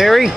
Mary.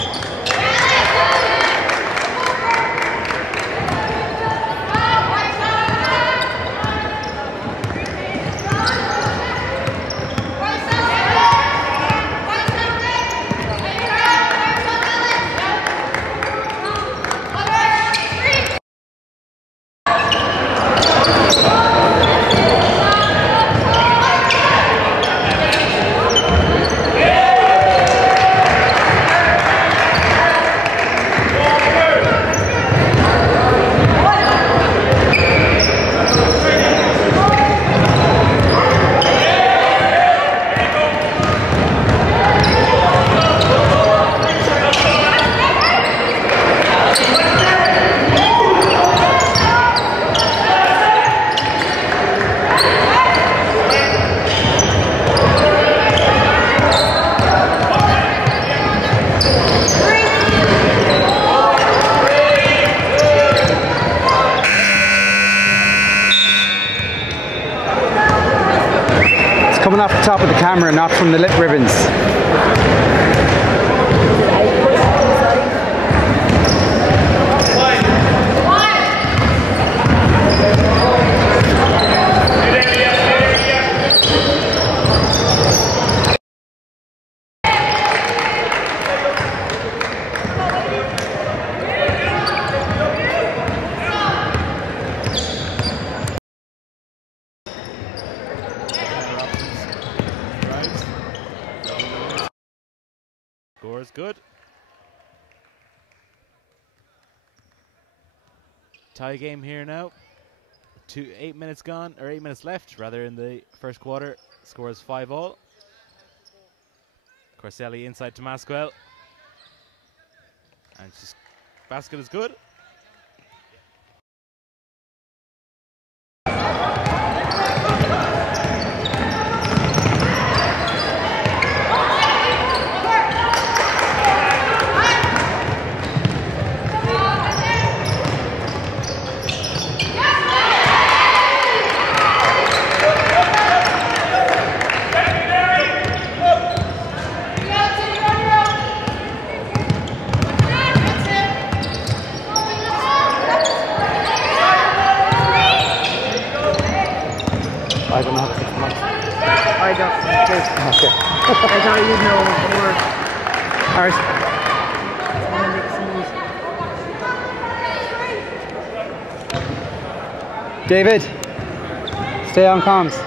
Coming off the top of the camera, not from the lit ribbons. Score is good. Tie game here now. 8 minutes gone, or 8 minutes left rather, in the first quarter. Score is 5-all. Corselli inside to Masquel. And just basket is good. I don't know how to say much. I don't. Okay. I thought you'd know more. Ours. David, stay on comms.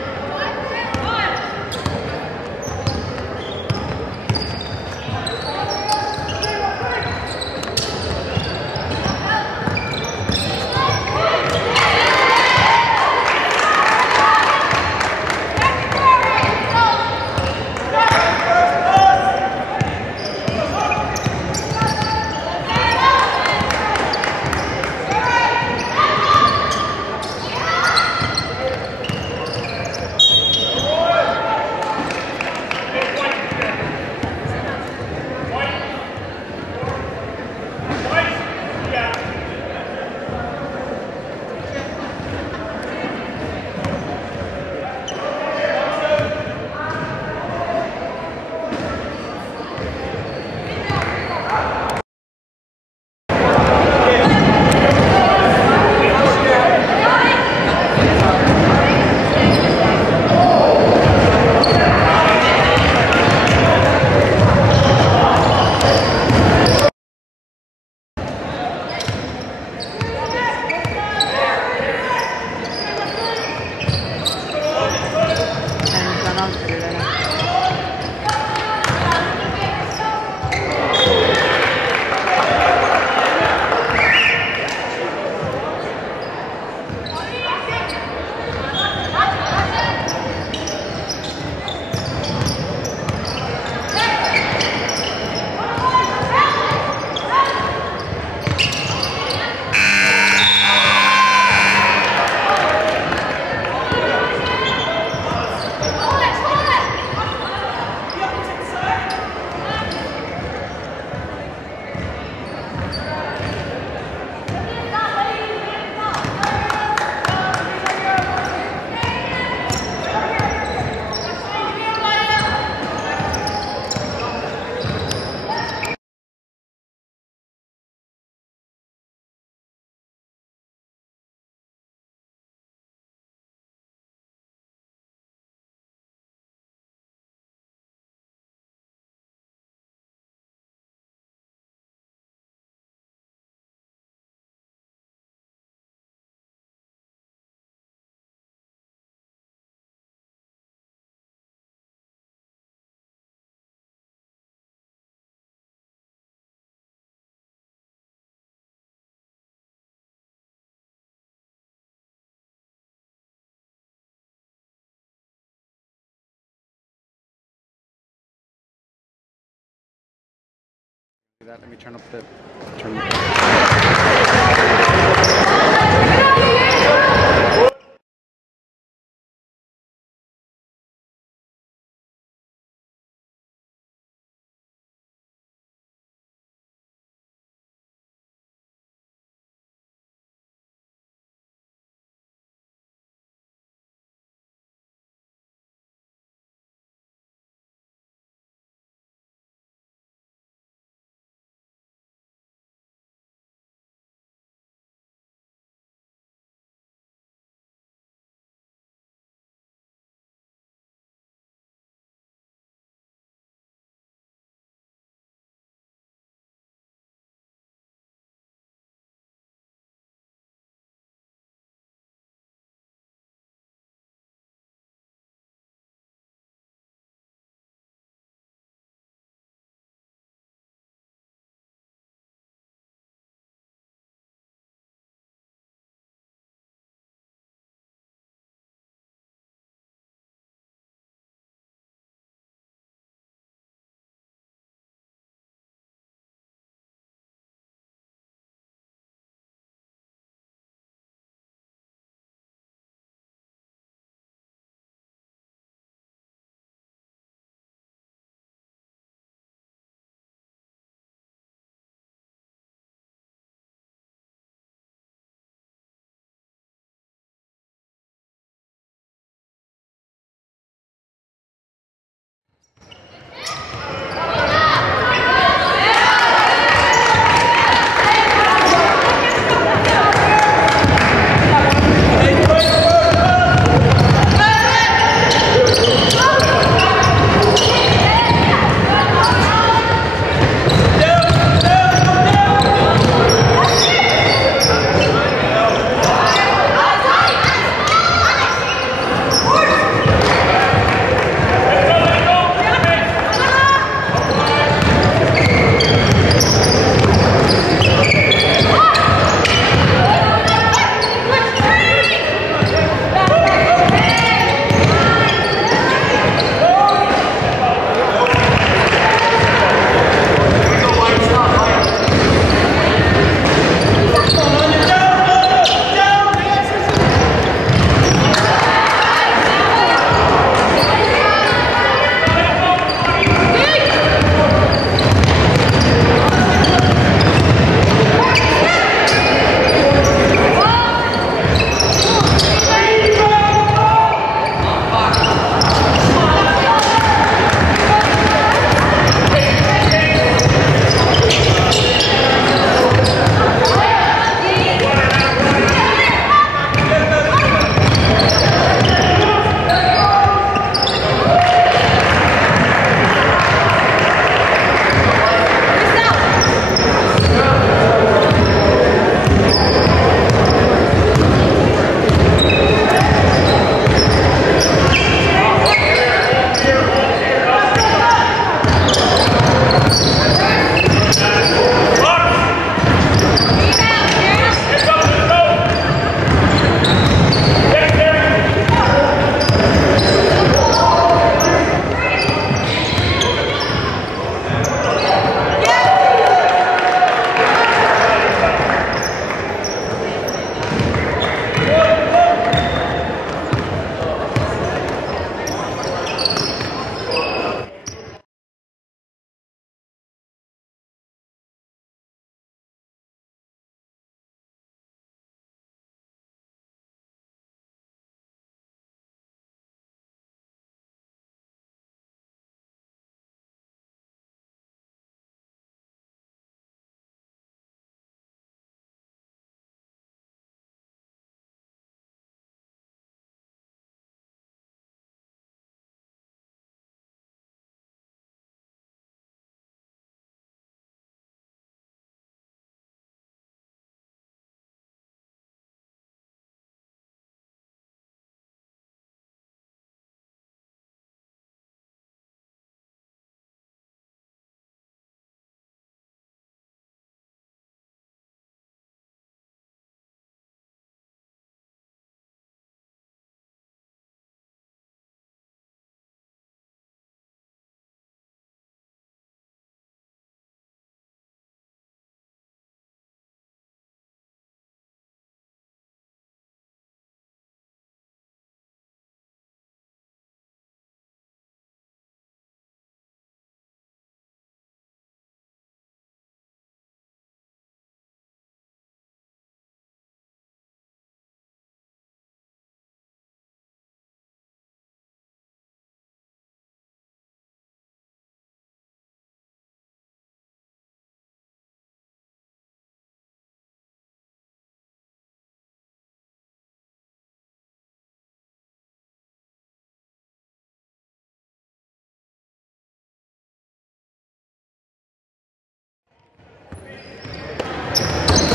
Let me turn up the.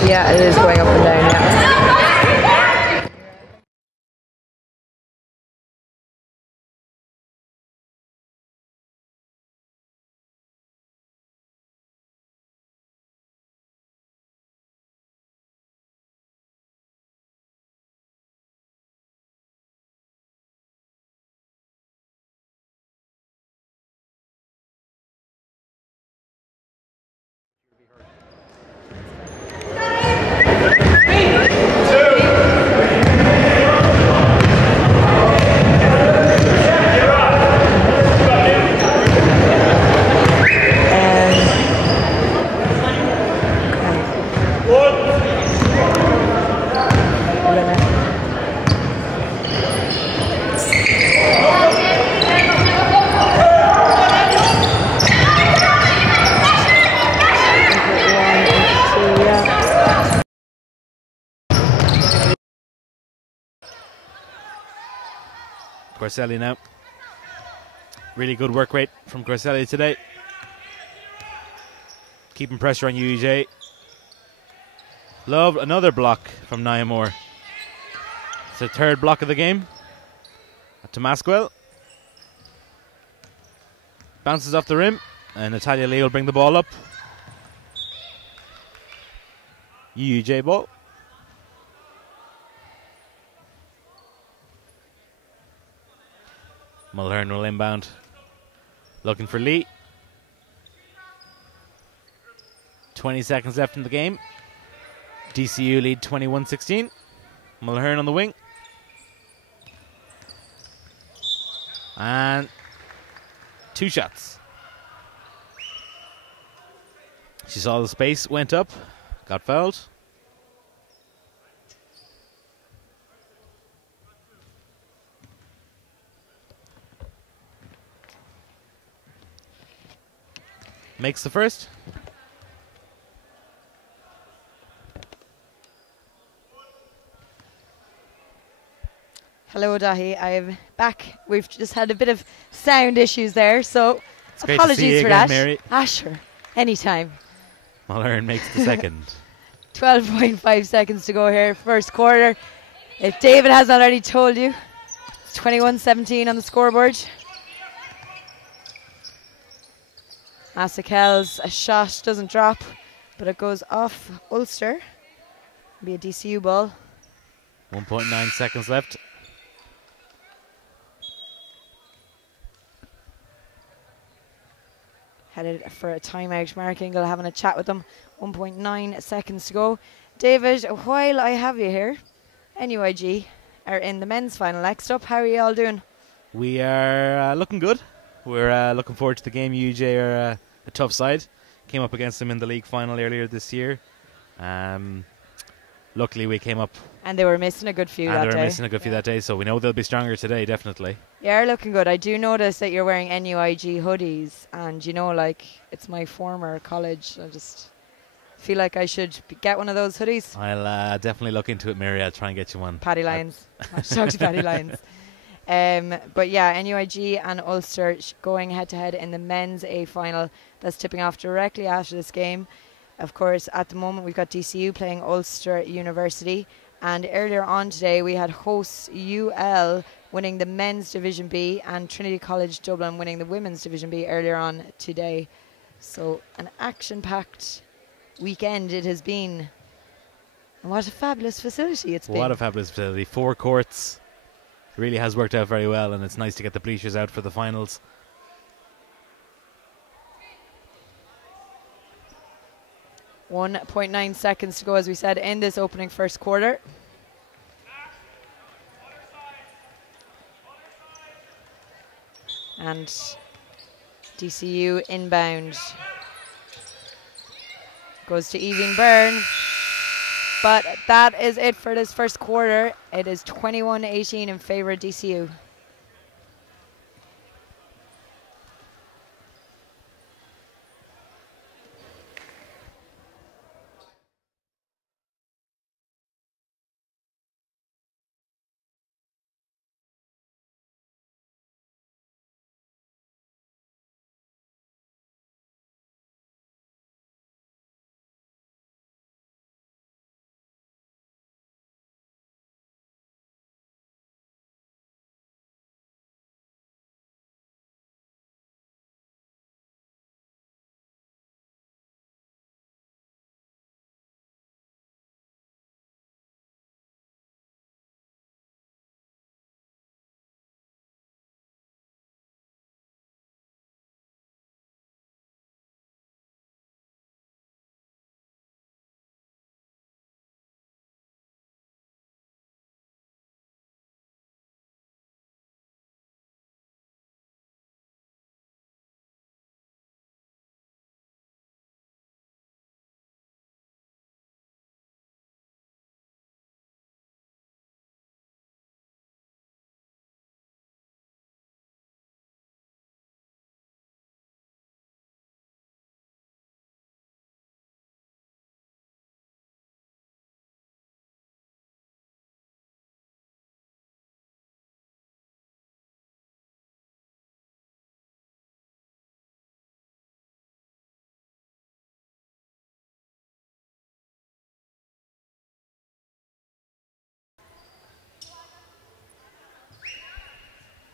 Yeah, it is going up and down, yeah. Corselli now. Really good work rate from Corselli today. Keeping pressure on UEJ. Love another block from Nia Moore. It's the third block of the game. To Masquel. Bounces off the rim. And Natalia Lee will bring the ball up. UEJ ball. Mulhern will inbound. Looking for Lee. 20 seconds left in the game. DCU lead 21-16. Mulhern on the wing. And 2 shots. She saw the space, went up, got fouled. Makes the first. Hello, Dahi. I'm back. We've just had a bit of sound issues there, so It's great to see apologies you for again, that. Mary. Sure. Anytime. Mulhern makes the second. 12.5 seconds to go here, first quarter. If David hasn't already told you, it's 21-17 on the scoreboard. Massakel's a shot doesn't drop, but it goes off Ulster. Be a DCU ball. 1.9 seconds left. Headed for a timeout. Mark Ingle having a chat with them. 1.9 seconds to go. David, while I have you here, NUIG are in the men's final. Next up, how are you all doing? We are looking good. We're looking forward to the game. UJ are a tough side. Came up against them in the league final earlier this year. Luckily, we came up. And they were missing a good few that day. And they were missing a good few that day, so we know they'll be stronger today, definitely. You're looking good. I do notice that you're wearing NUIG hoodies, and you know, like, it's my former college. I just feel like I should get one of those hoodies. I'll definitely look into it, Mary. I'll try and get you one. Paddy Lyons. I'll talk to Paddy Lyons. But yeah, NUIG and Ulster going head-to-head in the men's A final. That's tipping off directly after this game. Of course, at the moment, we've got DCU playing Ulster University. And earlier on today, we had hosts UL winning the men's Division B and Trinity College Dublin winning the women's Division B earlier on today. So an action-packed weekend it has been. And what a fabulous facility it's been. What a fabulous facility. 4 courts. Really has worked out very well, and it's nice to get the bleachers out for the finals. .9 seconds to go, as we said, in this opening first quarter. And DCU inbound. Goes to Evie Byrne. But that is it for this first quarter. It is 21-18 in favour of DCU.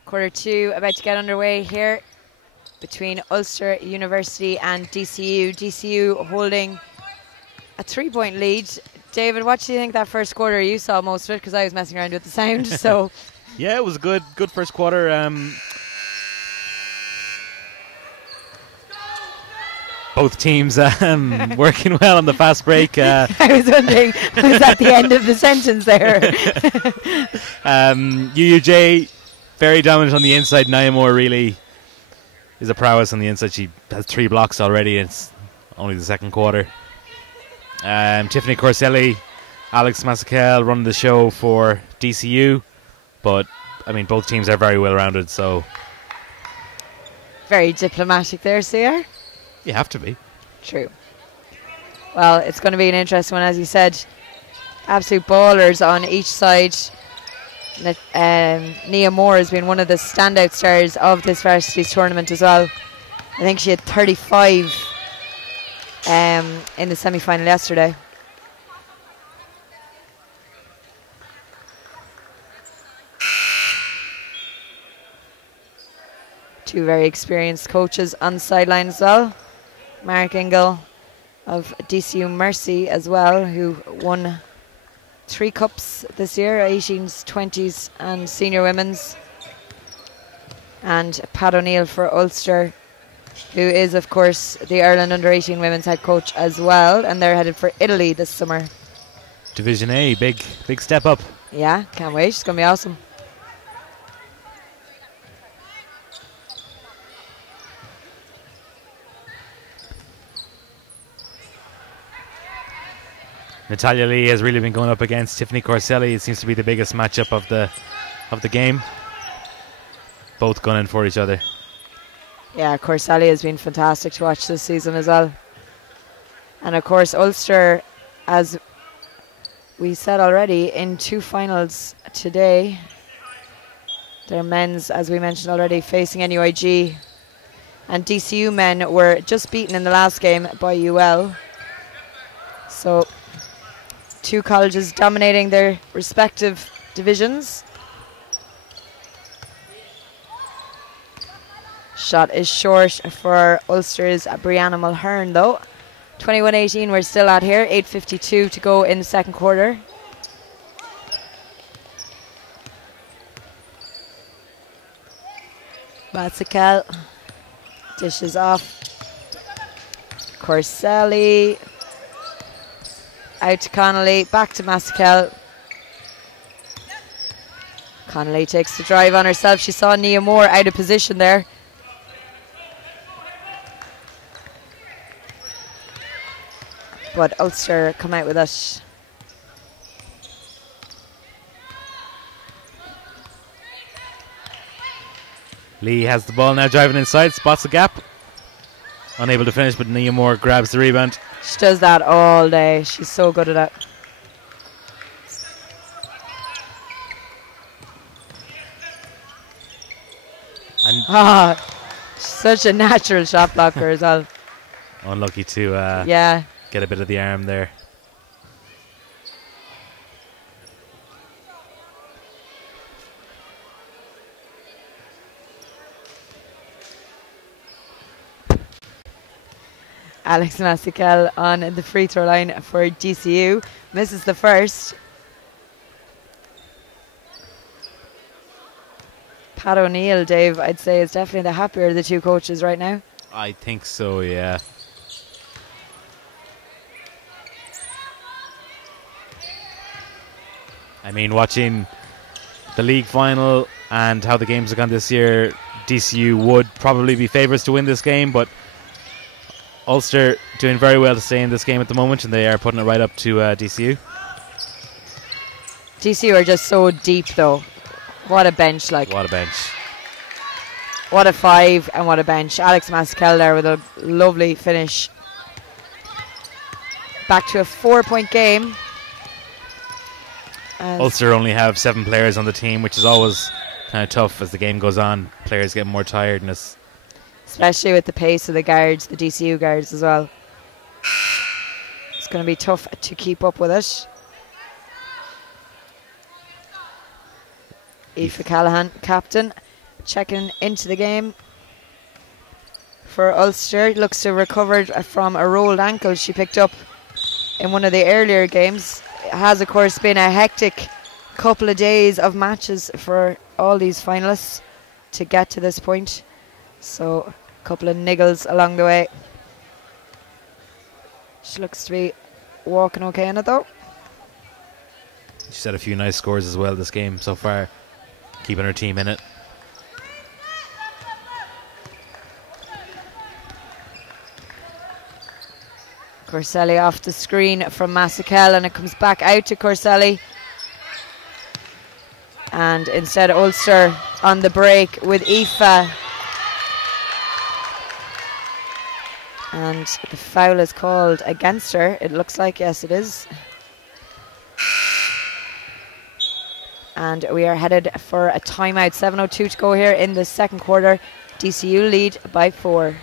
Quarter 2 about to get underway here between Ulster University and DCU. DCU holding a 3-point lead. David, what do you think that first quarter? You saw most of it because I was messing around with the sound. So yeah, it was a good first quarter. Both teams working well on the fast break. I was wondering, was that the end of the sentence there? UUJ very dominant on the inside. Nia Moore really is a prowess on the inside. She has 3 blocks already. It's only the second quarter. Tiffany Corselli, Alex Masakel running the show for DCU, but I mean both teams are very well rounded. So very diplomatic there, Sia. You have to be. True. Well, it's going to be an interesting one, as you said. Absolute ballers on each side. Nia Moore has been one of the standout stars of this Varsities tournament as well. I think she had 35 in the semi-final yesterday. Two very experienced coaches on the sideline as well. Mark Ingle of DCU Mercy as well, who won 3 cups this year, 18s, 20s and senior women's. And Pat O'Neill for Ulster, who is of course the Ireland under-18 women's head coach as well, and they're headed for Italy this summer. Division A, big step up. Yeah, can't wait, it's going to be awesome. Natalia Lee has really been going up against Tiffany Corselli. It seems to be the biggest matchup of the game. Both gunning for each other. Yeah, Corselli has been fantastic to watch this season as well. And of course Ulster, as we said already, in 2 finals today. Their men's, as we mentioned already, facing NUIG. And DCU men were just beaten in the last game by UL. So 2 colleges dominating their respective divisions. Shot is short for Ulster's Brianna Mulhern though. 21-18 we're still at here. 8:52 to go in the second quarter. Masakel dishes off. Corselli. Out to Connolly, back to Masakel. Connolly takes the drive on herself. She saw Nia Moore out of position there. But Ulster come out with it. Lee has the ball now, driving inside, spots the gap. Unable to finish, but Nia Moore grabs the rebound. She does that all day. She's so good at it. And she's such a natural shot blocker as well. Unlucky to get a bit of the arm there. Alex Masakel on the free throw line for DCU. Misses the first. Pat O'Neill, Dave, I'd say is definitely the happier of the 2 coaches right now. I think so, yeah. I mean, watching the league final and how the games have gone this year, DCU would probably be favourites to win this game, but Ulster doing very well to stay in this game at the moment, and they are putting it right up to DCU. DCU are just so deep, though. What a bench, like. What a bench. What a 5 and what a bench. Alex Masakel there with a lovely finish. Back to a 4-point game. Ulster only have 7 players on the team, which is always kind of tough as the game goes on. Players get more tiredness. Especially with the pace of the guards, the DCU guards as well. It's going to be tough to keep up with it. Aoife Callahan, captain. checking into the game for Ulster. Looks to have recovered from a rolled ankle she picked up in one of the earlier games. It has, of course, been a hectic couple of days of matches for all these finalists to get to this point. So a couple of niggles along the way. She looks to be walking okay in it though. She's had a few nice scores as well this game so far, keeping her team in it. Corselli off the screen from Masakel, and it comes back out to Corselli. And instead Ulster on the break with Aoife. And the foul is called against her. It looks like, yes it is. And we are headed for a timeout. 7:02 to go here in the second quarter. DCU lead by 4.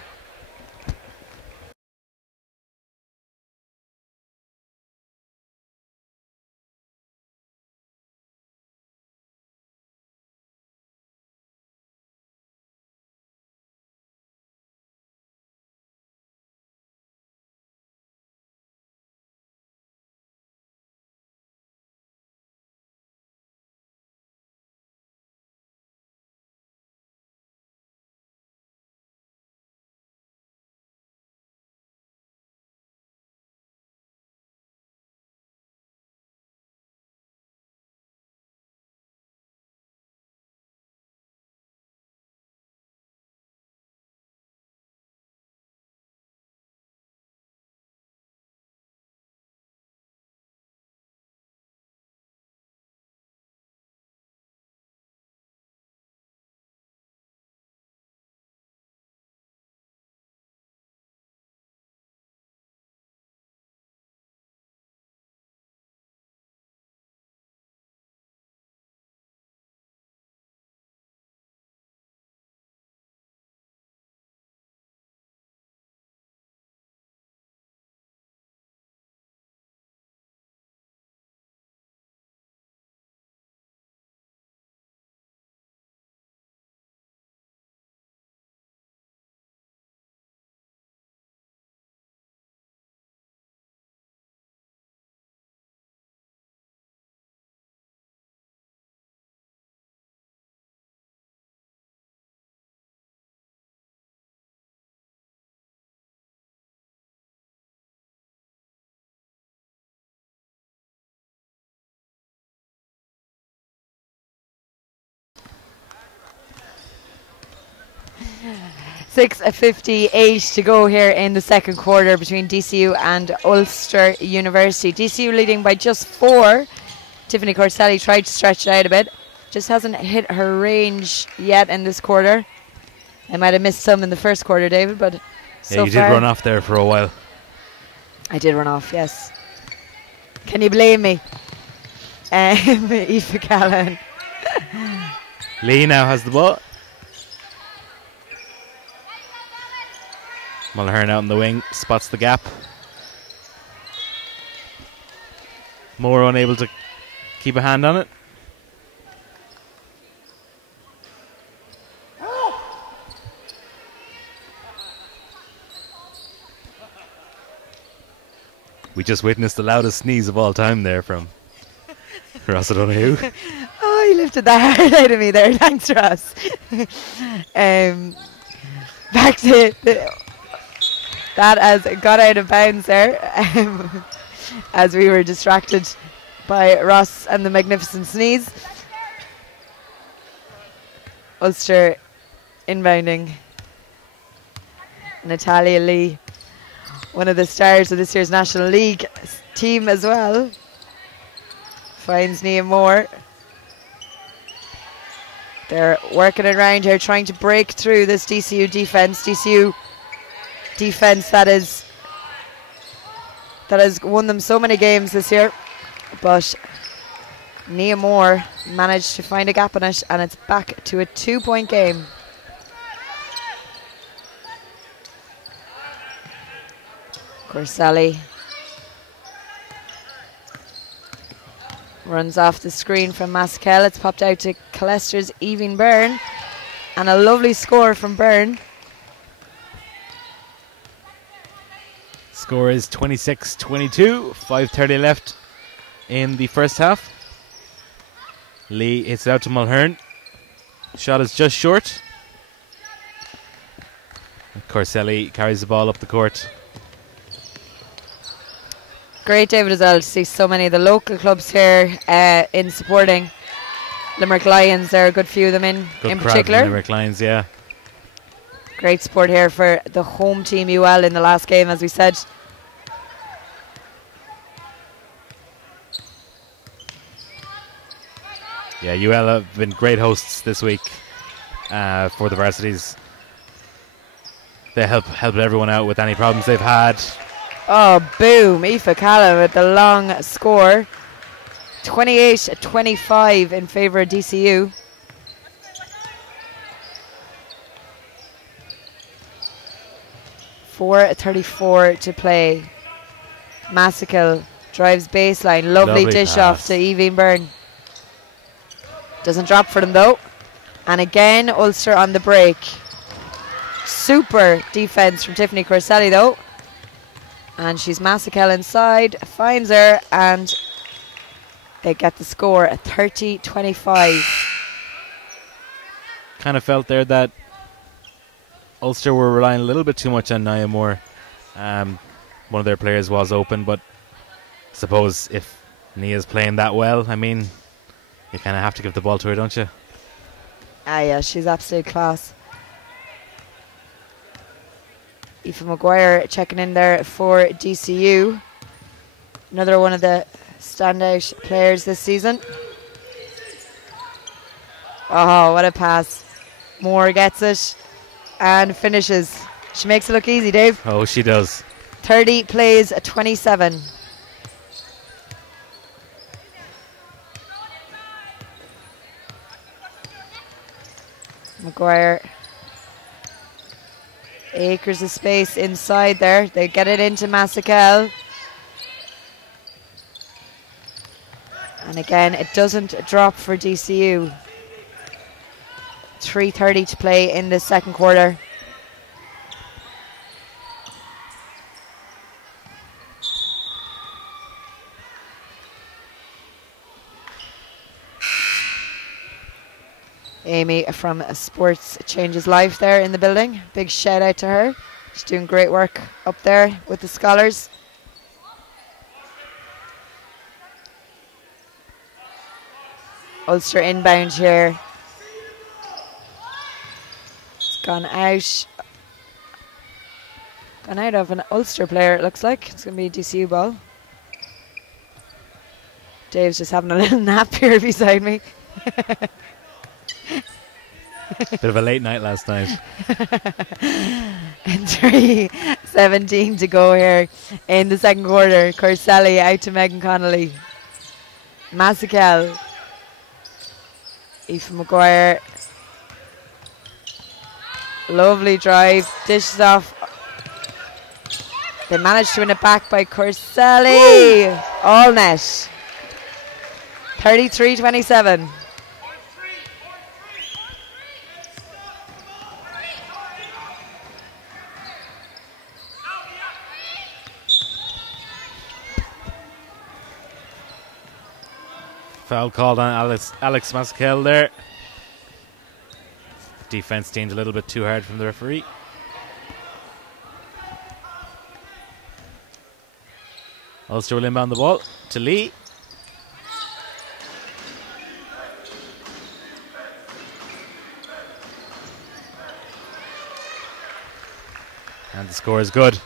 .58 to go here in the second quarter between DCU and Ulster University. DCU leading by just 4. Tiffany Corselli tried to stretch it out a bit. Just hasn't hit her range yet in this quarter. I might have missed some in the first quarter, David, but so yeah, you did run off there for a while. I did run off, yes. Can you blame me? Aoife Callan. Lee now has the ball. Mulhern out in the wing, spots the gap. Moore unable to keep a hand on it. We just witnessed the loudest sneeze of all time there from Ross O'Donoghue. Oh, he lifted the heart out of me there. Thanks, Ross. Back to that as got out of bounds there as we were distracted by Ross and the magnificent sneeze. Ulster inbounding. Natalia Lee, one of the stars of this year's National League team as well, finds Nia Moore. They're working around here, trying to break through this DCU defence. DCU defence that has won them so many games this year, but Nia Moore managed to find a gap in it, and it's back to a 2-point game. Corselli runs off the screen from Masakel. It's popped out to Collester's Evie Byrne. And a lovely score from Byrne. Score is 26-22. 5:30 left in the first half. Lee hits it out to Mulhern. Shot is just short. Corselli carries the ball up the court. Great, David, as well to see so many of the local clubs here in supporting Limerick Lions. There are a good few of them in particular. Limerick Lions, yeah. Great support here for the home team UL in the last game, as we said. Yeah, UL have been great hosts this week for the Varsities. They helped everyone out with any problems they've had. Oh, boom. Aoife Calla with the long score. 28-25 in favour of DCU. .4:34 to play. Massical drives baseline. Lovely dish pass off to Evie Byrne. Doesn't drop for them though. And again, Ulster on the break. Super defence from Tiffany Corselli though. And she's Massical inside, finds her, and they get the score at 30-25. Kind of felt there that Ulster were relying a little bit too much on Nia Moore. One of their players was open, but I suppose if Nia's playing that well, I mean, you kind of have to give the ball to her, don't you? Ah, yeah, she's absolute class. Aoife Maguire checking in there for DCU. Another one of the standout players this season. Oh, what a pass. Moore gets it and finishes. She makes it look easy, Dave. Oh, she does. 30 plays 27. Maguire. Acres of space inside there. They get it into Massical. And again, it doesn't drop for DCU. 3:30 to play in the second quarter. Amy from Sports Changes Life there in the building. Big shout out to her. She's doing great work up there with the scholars. Ulster inbound here. It's gone out. Gone out of an Ulster player, it looks like. It's going to be a DCU ball. Dave's just having a little nap here beside me. Bit of a late night last night. And 3:17 to go here in the second quarter. Corselli out to Megan Connolly. Massical. Aoife Maguire. Lovely drive. Dishes off. They managed to win it back by Corselli. Woo! All net. 33-27. Foul called on Alex Massical there. Defense teamed a little bit too hard from the referee. Ulster will inbound the ball to Lee. And the score is good.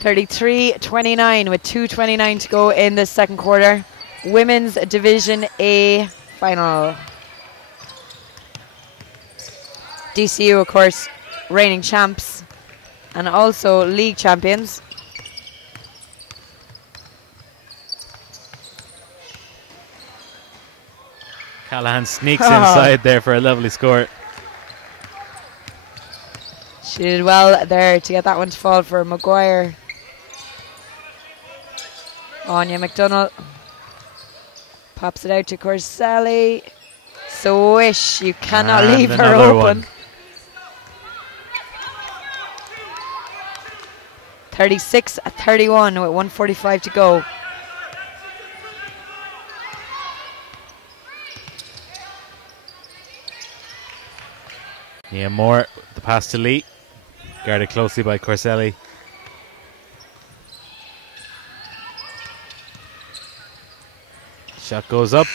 33-29 with 2:29 to go in the second quarter. Women's Division A final. DCU, of course, reigning champs and also league champions. Callahan sneaks inside there for a lovely score. She did well there to get that one to fall for Maguire. Anya McDonald pops it out to Corselli. Swish. You cannot And leave her another open. one. 36-31 with 1:45 to go. Yeah, Moore, the pass to Lee. Guarded closely by Corselli. Shot goes up.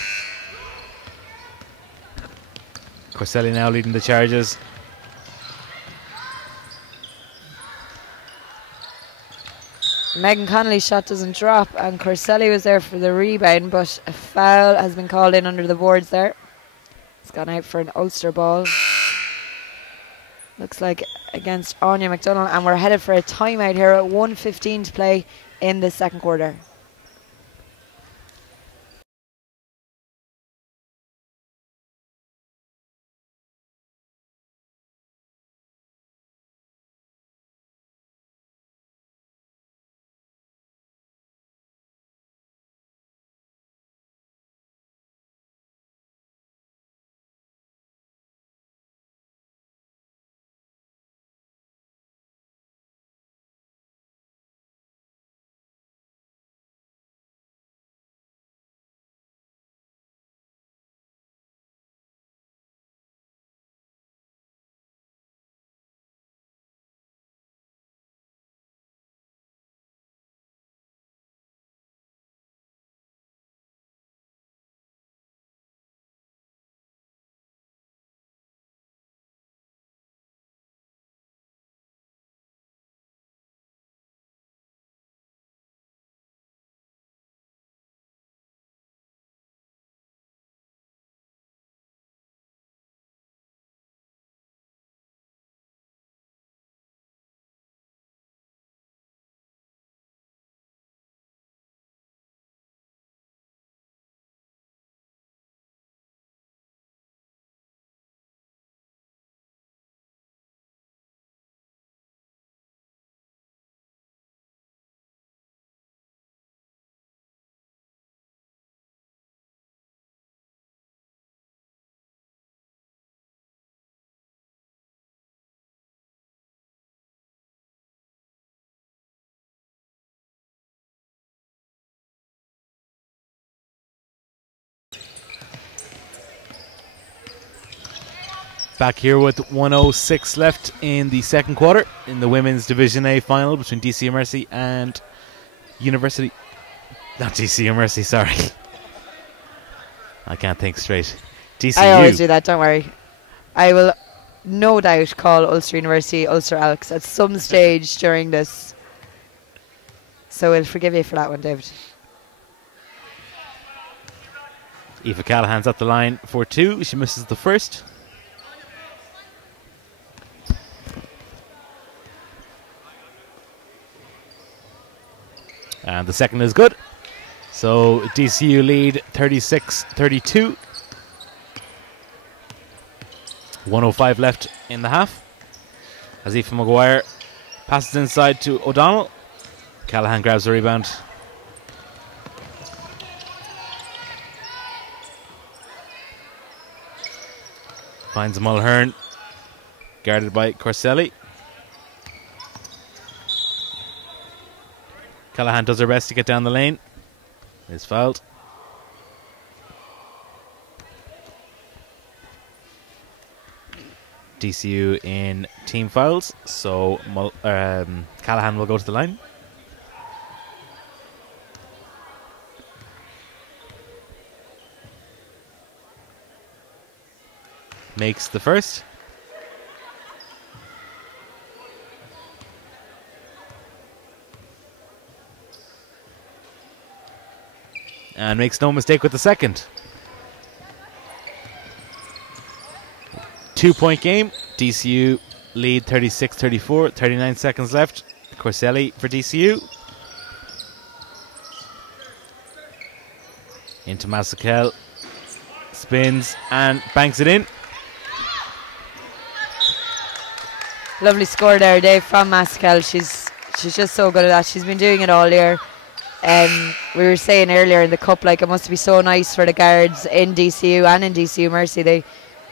Corselli now leading the charges. Megan Connolly's shot doesn't drop, and Corselli was there for the rebound, but a foul has been called in under the boards there. It's gone out for an Ulster ball. Looks like against Anya McDonald, and we're headed for a timeout here at 1:15 to play in the second quarter. Back here with 1:06 left in the second quarter in the Women's Division A final between DCU Mercy and University. Not DCU Mercy, sorry. I can't think straight. DCU. I always do that, don't worry. I will no doubt call Ulster University Ulster Elks at some stage during this. So we'll forgive you for that one, David. Aoife Callahan's at the line for two. She misses the first. And the second is good. So DCU lead 36-32. 1:05 left in the half. As Aoife Maguire passes inside to O'Donnell. Callahan grabs the rebound. Finds Mulhern. Guarded by Corselli. Callahan does her best to get down the lane. Is fouled. DCU in team fouls, so Callahan will go to the line. Makes the first. And makes no mistake with the second. 2-point game. DCU lead 36-34. 39 seconds left. Corselli for DCU. Into Masakel. Spins and banks it in. Lovely score there, Dave, from Masakel. She's just so good at that. She's been doing it all year. we were saying earlier in the cup, like it must be so nice for the guards in DCU and in DCU Mercy.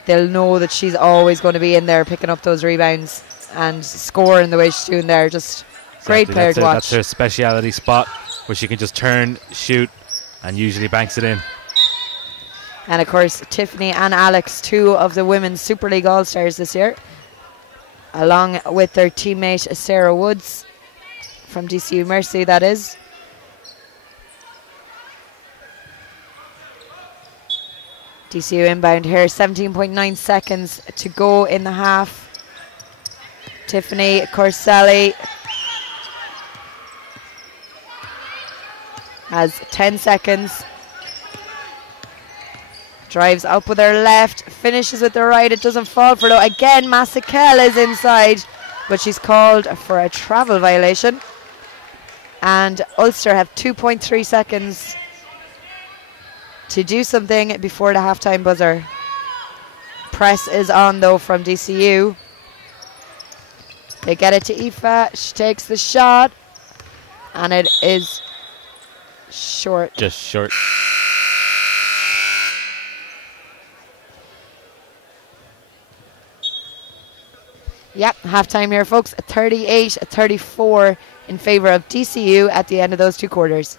They'll know that she's always going to be in there picking up those rebounds and scoring the way she's doing there. Just great player to watch. That's her speciality spot, where she can just turn, shoot, and usually banks it in. And of course, Tiffany and Alex, 2 of the Women's Super League All-Stars this year, along with their teammate Sarah Woods from DCU Mercy, that is. DCU inbound here, 17.9 seconds to go in the half. Tiffany Corselli has 10 seconds. Drives up with her left, finishes with the right. It doesn't fall for though. Again, Masakel is inside, but she's called for a travel violation. And Ulster have 2.3 seconds to do something before the halftime buzzer. Press is on though from DCU. They get it to Aoife. She takes the shot, and it is short. Just short. Yep, halftime here, folks. 38-34 in favour of DCU at the end of those 2 quarters.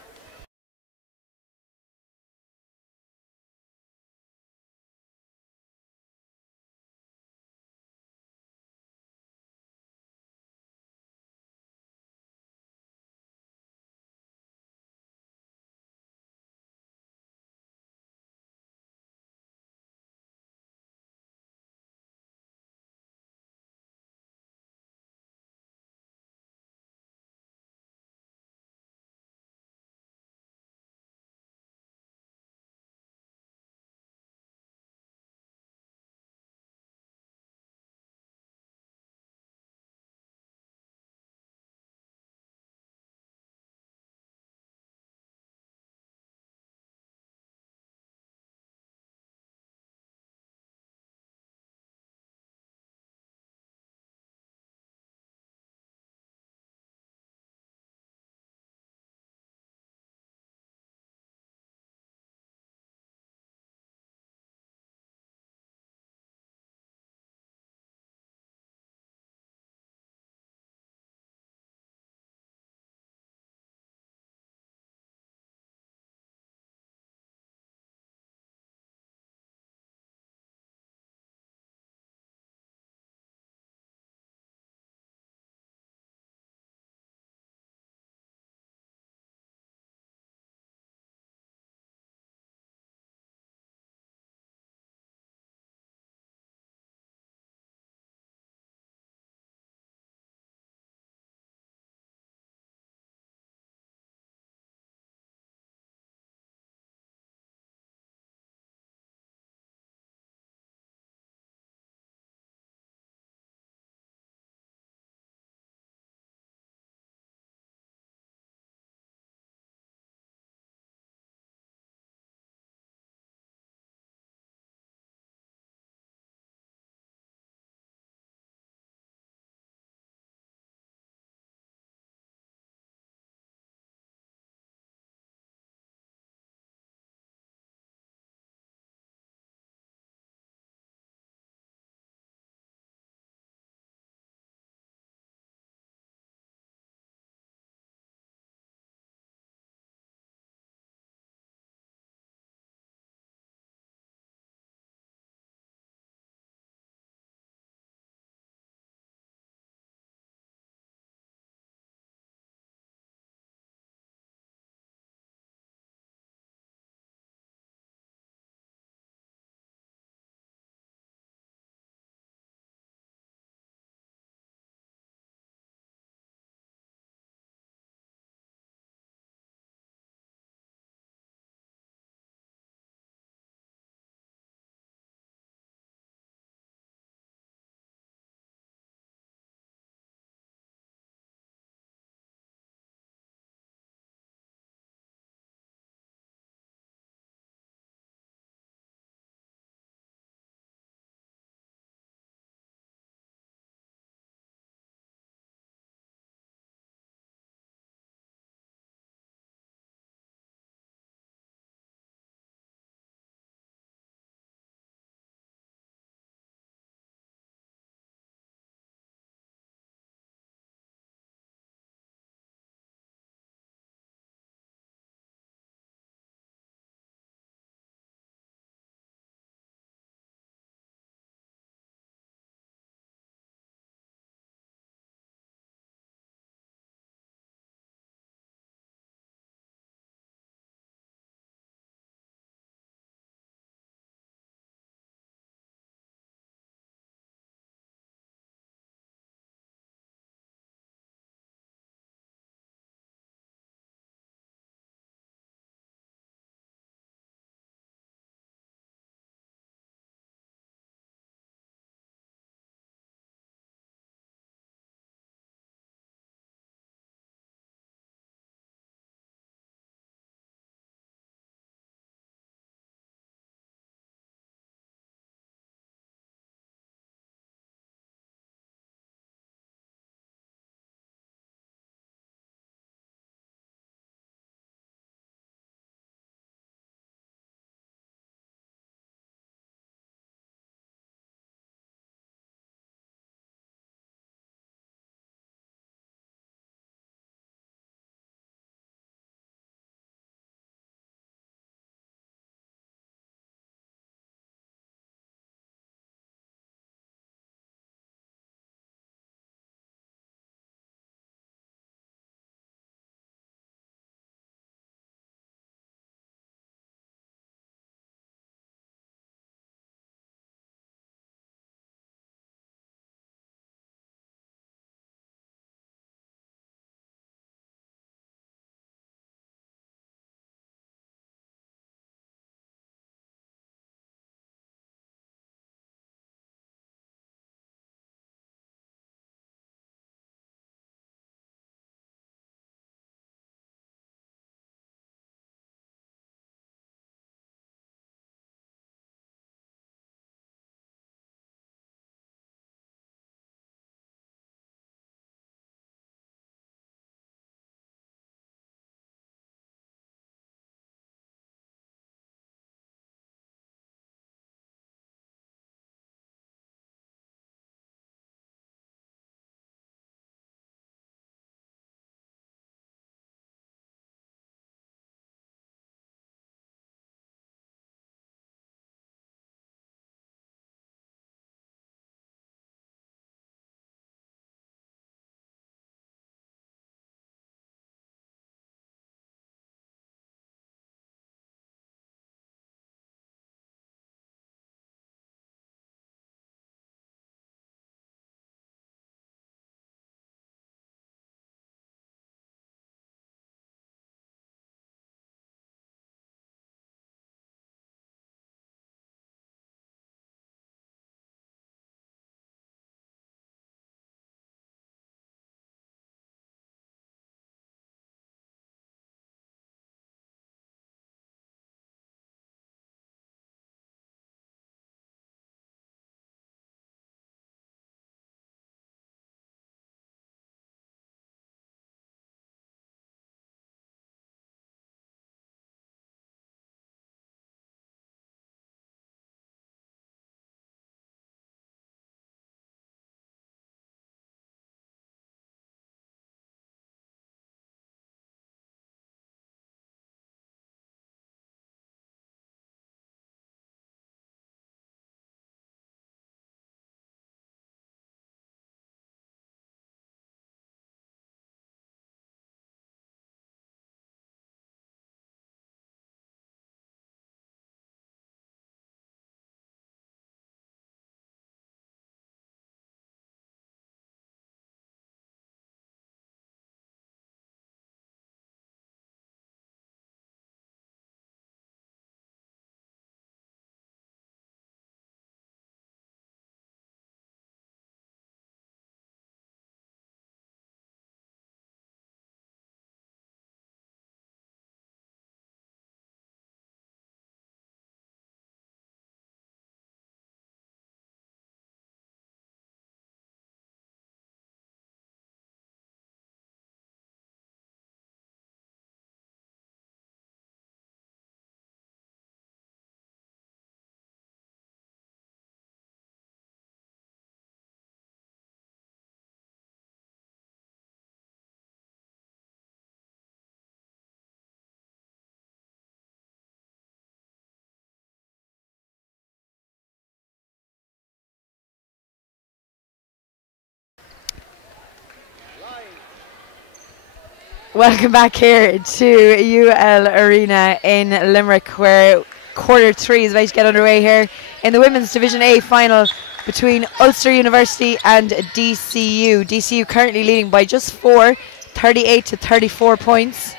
Welcome back here to UL Arena in Limerick, where quarter 3 is about to get underway here in the Women's Division A final between Ulster University and DCU. DCU currently leading by just 4, 38 to 34 points.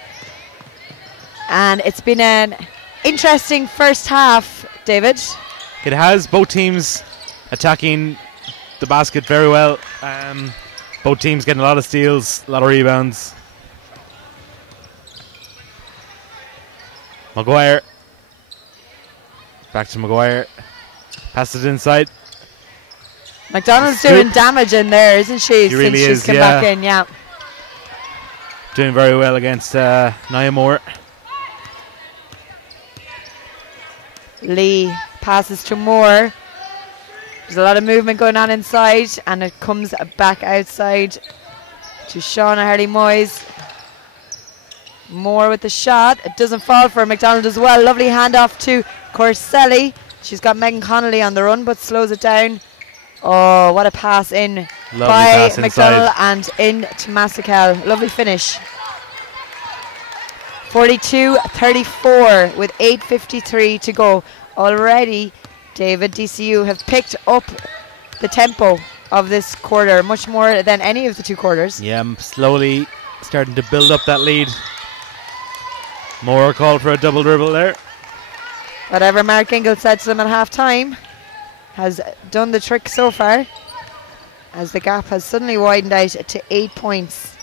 And it's been an interesting first half, David. It has. Both teams attacking the basket very well. Both teams getting a lot of steals, a lot of rebounds. Maguire. Back to Maguire. Passes it inside. McDonald's doing damage in there, isn't she? She really since is, she's come back in, yeah. Doing very well against Nia Moore. Lee passes to Moore. There's a lot of movement going on inside, and it comes back outside to Shauna Harley-Moyes. Moore with the shot. It doesn't fall for McDonald as well. Lovely handoff to Corselli. She's got Megan Connolly on the run, but slows it down. Oh, what a pass in by McDonald and in to Masakel. Lovely finish. 42-34 with 8:53 to go. Already, David, DCU have picked up the tempo of this quarter, much more than any of the 2 quarters. Yeah, I'm slowly starting to build up that lead. Moore called for a double dribble there. Whatever Mark Ingle said to them at half time has done the trick so far, as the gap has suddenly widened out to 8 points.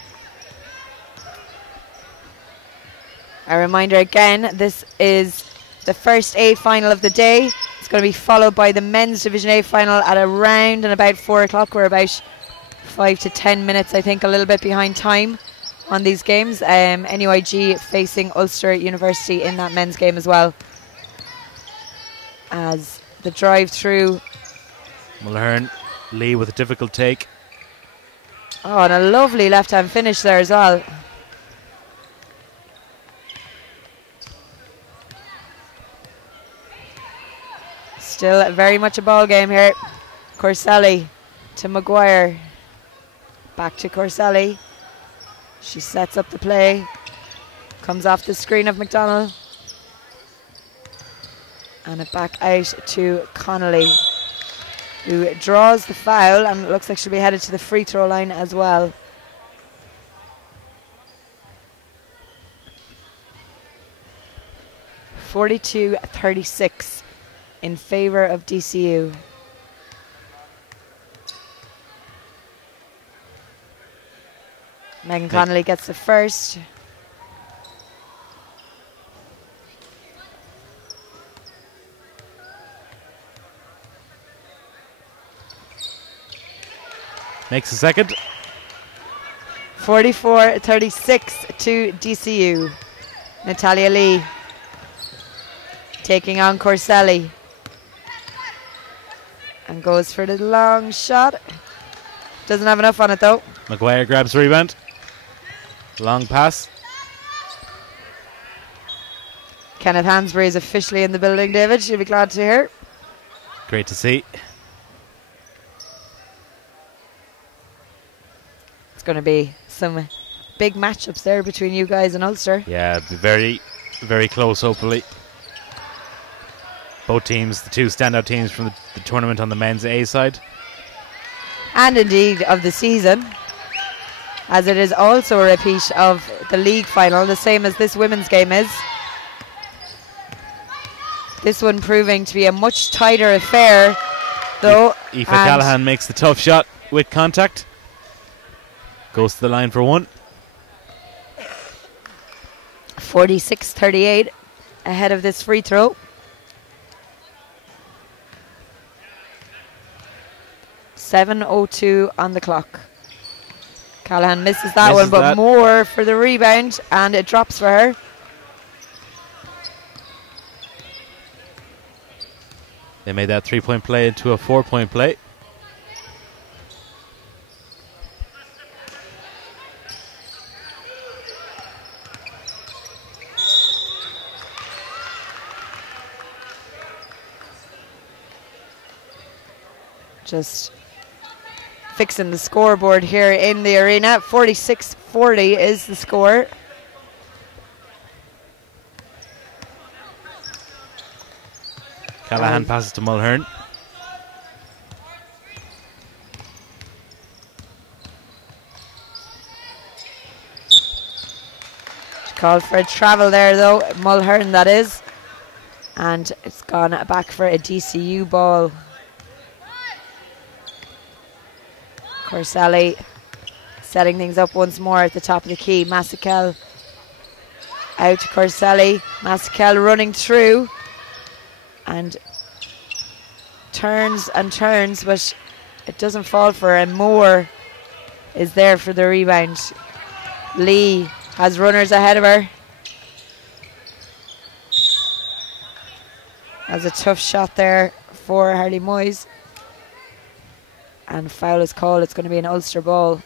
A reminder again, this is the first A final of the day. It's going to be followed by the Men's Division A final at around and about 4 o'clock. We're about 5 to 10 minutes, I think, a little bit behind time on these games. NUIG facing Ulster University in that men's game as well. As the drive through. Mulhern, Lee with a difficult take. Oh, and a lovely left-hand finish there as well. Still very much a ball game here. Corselli to Maguire. Back to Corselli. She sets up the play. Comes off the screen of McDonald. And it back out to Connolly, who draws the foul, and it looks like she'll be headed to the free throw line as well. (42-36) in favour of DCU. Megan Connolly gets the first. Makes a second. 44-36 to DCU. Natalia Lee taking on Corselli. And goes for the long shot. Doesn't have enough on it though. Maguire grabs the rebound. Long pass. Kenneth Hansbury is officially in the building, David. You'll be glad to hear. Great to see. It's going to be some big matchups there between you guys and Ulster. Yeah, very, very close, hopefully. Both teams, the 2 standout teams from the tournament on the men's A side. And indeed of the season, as it is also a repeat of the league final, the same as this women's game is. This one proving to be a much tighter affair, though. Aoife Callahan makes the tough shot with contact. Goes to the line for 1. 46-38 ahead of this free throw. .7:02 on the clock. Callahan misses that one, but Moore for the rebound, and it drops for her. They made that 3-point play into a 4-point play. Just fixing the scoreboard here in the arena. 46-40 is the score. Callahan passes to Mulhern. Called for a travel there though, Mulhern that is. And it's gone back for a DCU ball. Corselli setting things up once more at the top of the key. Massikel out to Corselli. Massikel running through and turns and turns, but it doesn't fall for her. And Moore is there for the rebound. Lee has runners ahead of her. Has a tough shot there for Harley Moyes. And foul is called. It's going to be an Ulster ball.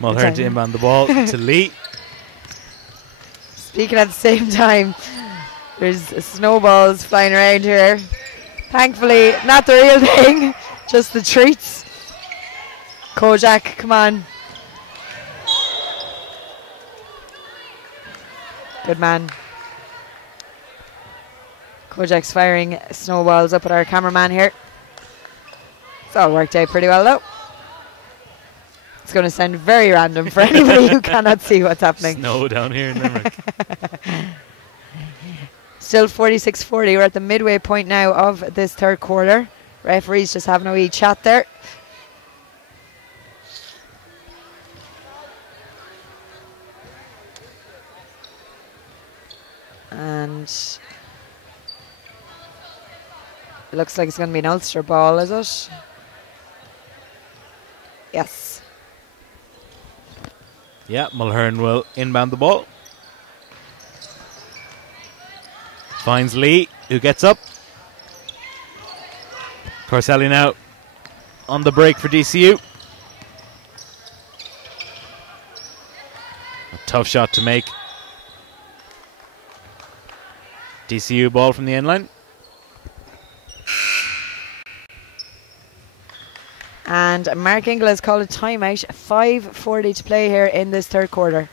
Mulhern to inbound the ball to Lee. Speaking at the same time, there's snowballs flying around here. Thankfully, not the real thing, just the treats. Kojak, come on. Good man. Kojak's firing snowballs up at our cameraman here. It's all worked out pretty well though. It's going to sound very random for anybody who cannot see what's happening. Snow down here in Limerick. Still 46-40. We're at the midway point now of this third quarter. Referees just having a wee chat there. And it looks like it's going to be an Ulster ball, is it? Yes. Yeah, Mulhern will inbound the ball. Finds Lee, who gets up. Corselli now on the break for DCU. A tough shot to make. DCU ball from the end line. And Mark Ingle has called a timeout. 5:40 to play here in this third quarter.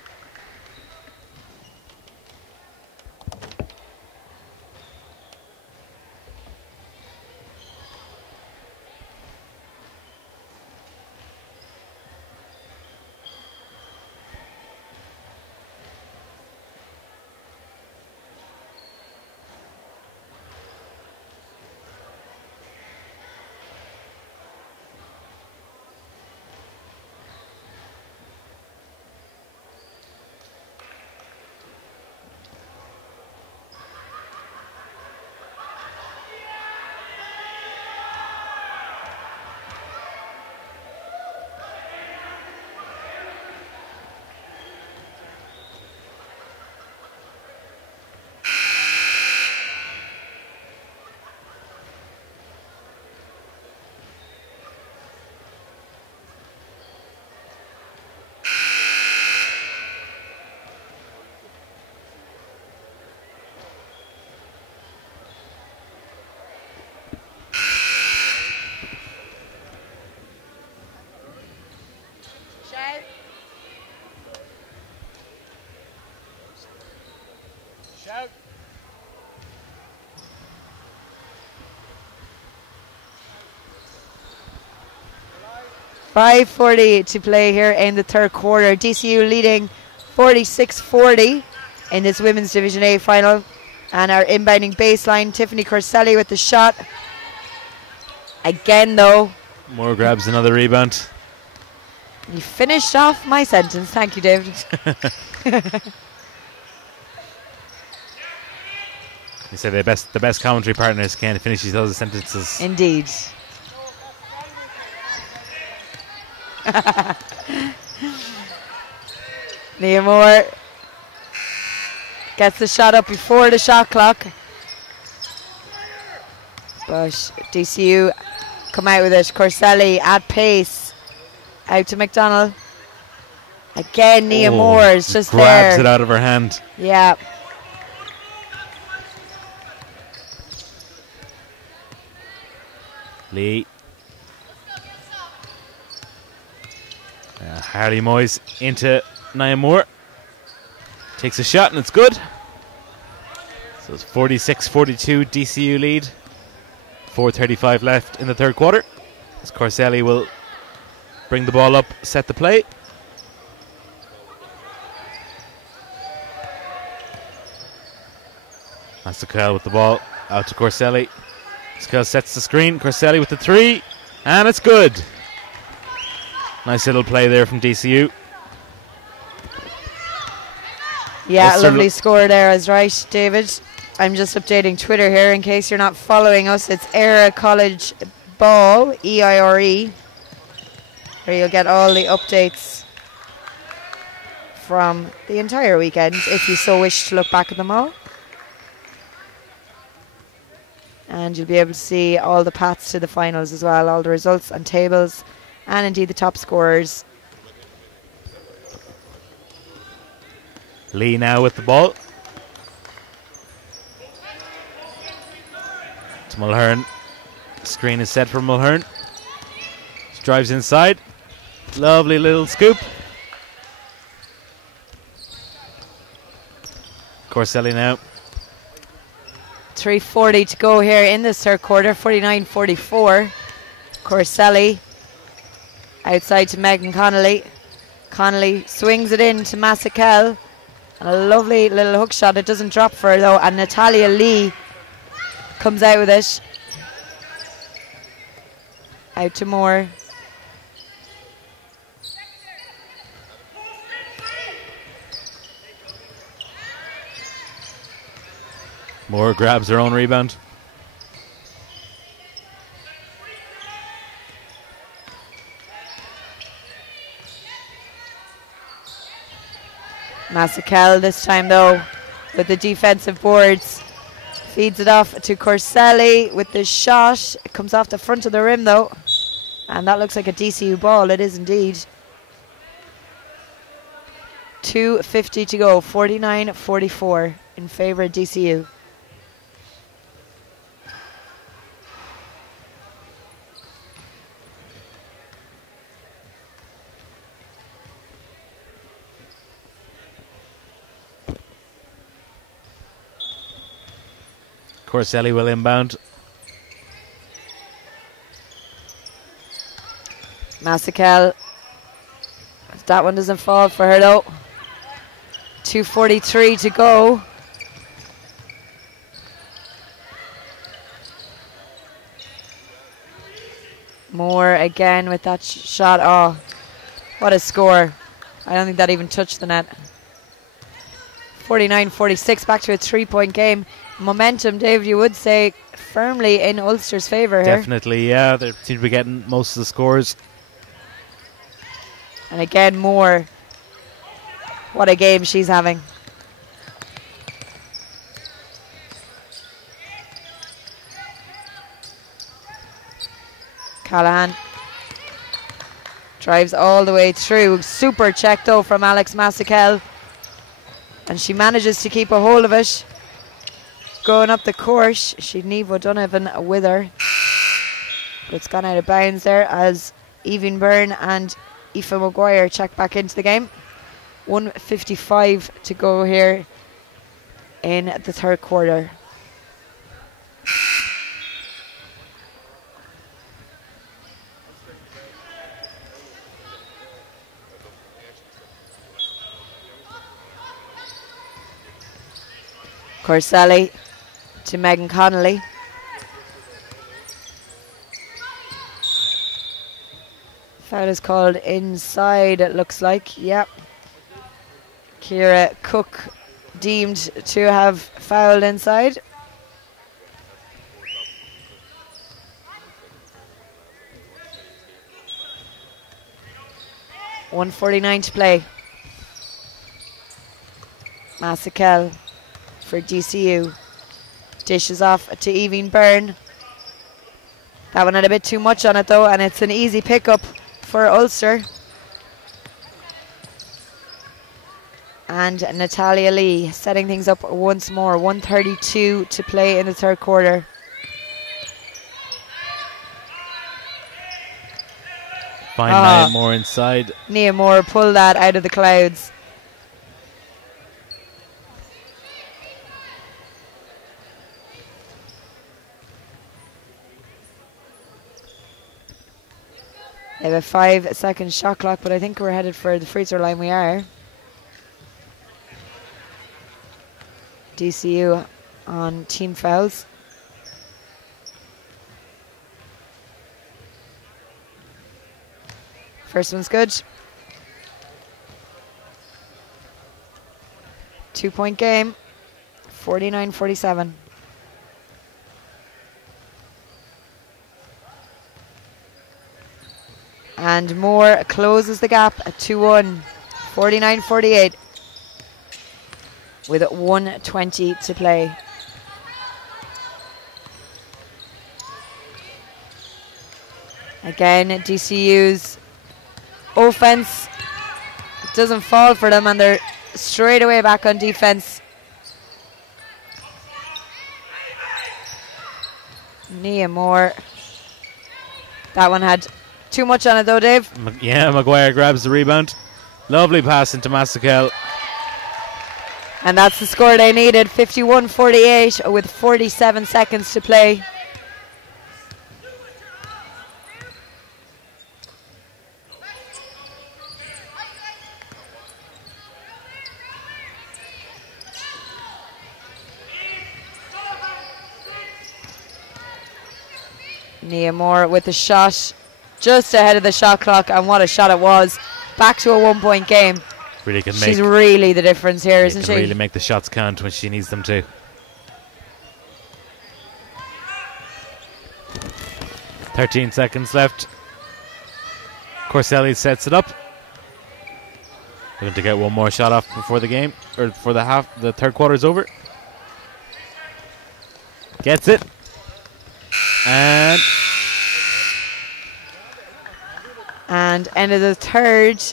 Shout. 5:40 to play here in the third quarter. DCU leading 46-40 in this Women's Division A final. And our inbounding baseline, Tiffany Corselli with the shot. Again though. Moore grabs another rebound. You finished off my sentence. Thank you, David. They say the best commentary partners can finish these other sentences. Indeed. Nia Moore gets the shot up before the shot clock. But DCU come out with it. Corselli at pace. Out to McDonald. Again, Nia Moore is just grabs there. it out of her hand. Yeah. Lee. Harley Moyes into Nia Moore. Takes a shot and it's good. So it's 46-42 DCU lead. 4:35 left in the third quarter. As Corselli will bring the ball up, set the play. Massakel with the ball out to Corselli. Massakel sets the screen. Corselli with the three, and it's good. Nice little play there from DCU. Yeah, lovely score there, is right, David. I'm just updating Twitter here in case you're not following us. It's Era College Ball, EIRE, where you'll get all the updates from the entire weekend if you so wish to look back at them all. And you'll be able to see all the paths to the finals as well, all the results and tables, and indeed the top scorers. Lee now with the ball. To Mulhern. Screen is set for Mulhern. She drives inside. Lovely little scoop. Corselli now. 3:40 to go here in this third quarter, 49-44. Corselli outside to Megan Connolly. Connolly swings it in to Massakel. A lovely little hook shot. It doesn't drop for her though, and Natalia Lee comes out with it. Out to Moore. Moore grabs her own rebound. Massakel this time though with the defensive boards. Feeds it off to Corselli with the shot. It comes off the front of the rim though. And that looks like a DCU ball. It is indeed. 2:50 to go. 49-44 in favour of DCU. Corselli will inbound. Massakel. That one doesn't fall for her though. 2:43 to go. Moore again with that shot. Oh, what a score. I don't think that even touched the net. 49-46, back to a 3-point game. Momentum, Dave, you would say firmly in Ulster's favour here. Definitely, yeah. They seem to be getting most of the scores. And again, Moore. What a game she's having. Callahan drives all the way through. Super check though from Alex Massakel. And she manages to keep a hold of it. Going up the court, she'd Niamh O'Donovan with her. But it's gone out of bounds there as Evie Byrne and Aoife Maguire check back into the game. 1:55 to go here in the third quarter. Corselli to Megan Connolly. Foul is called inside, it looks like. Yep. Ciara Cook deemed to have fouled inside. .149 to play. Massakel for DCU. Dishes off to Evie Byrne. That one had a bit too much on it though, and it's an easy pickup for Ulster. And Natalia Lee setting things up once more. 1:32 to play in the third quarter. Find Nia Moore inside. Nia Moore pulled that out of the clouds. They have a 5-second shot clock, but I think we're headed for the free throw line. We are. DCU on team fouls. First one's good. 2-point game. 49-47. And Moore closes the gap at 2-1. 49-48. With 1:20 to play. Again, DCU's offense doesn't fall for them, and they're straight away back on defense. Nia Moore. That one had too much on it though, Dave. Yeah, Maguire grabs the rebound. Lovely pass into Masakel. And that's the score they needed. 51-48 with 47 seconds to play. Nia Moore with the shot just ahead of the shot clock, and what a shot it was. Back to a 1-point game. Really can She's really the difference here, isn't she? Really make the shots count when she needs them to. "13 seconds left. Corselli sets it up. Looking to get one more shot off before the game, or before the third quarter is over. Gets it. And end of the third.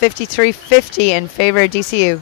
53-50 in favor of DCU.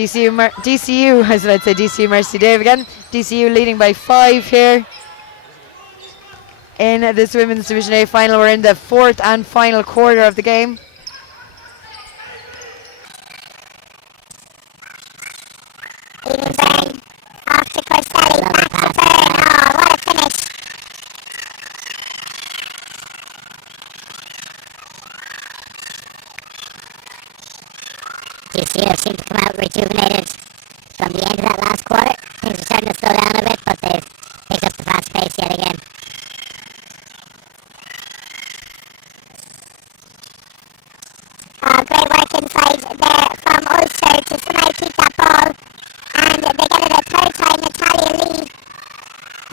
DCU, as I'd say, DCU Mercy Dave again. DCU leading by 5 here in this Women's Division A final. We're in the fourth and final quarter of the game. Edenburn off to Corselli, back to turn. Oh, what a finish. DCU seem to come out rejuvenated. from the end of that last quarter. Things are starting to slow down a bit, but they've picked up the fast pace yet again. Great work inside there from Ulster to somehow keep that ball. And they get it a third time. Natalia Lee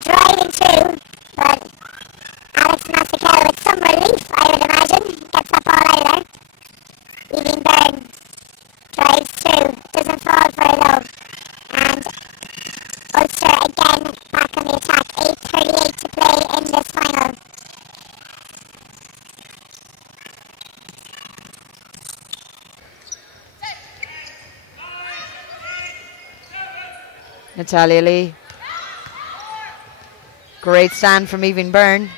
driving through, but Alex Massikel with some relief, I would imagine, gets that ball out of there. Eileen Byrne drives through, doesn't fall for it though. And Ulster again back on the attack. 8:38 to play in this final. Natalia Lee. Great stand from Eileen Byrne.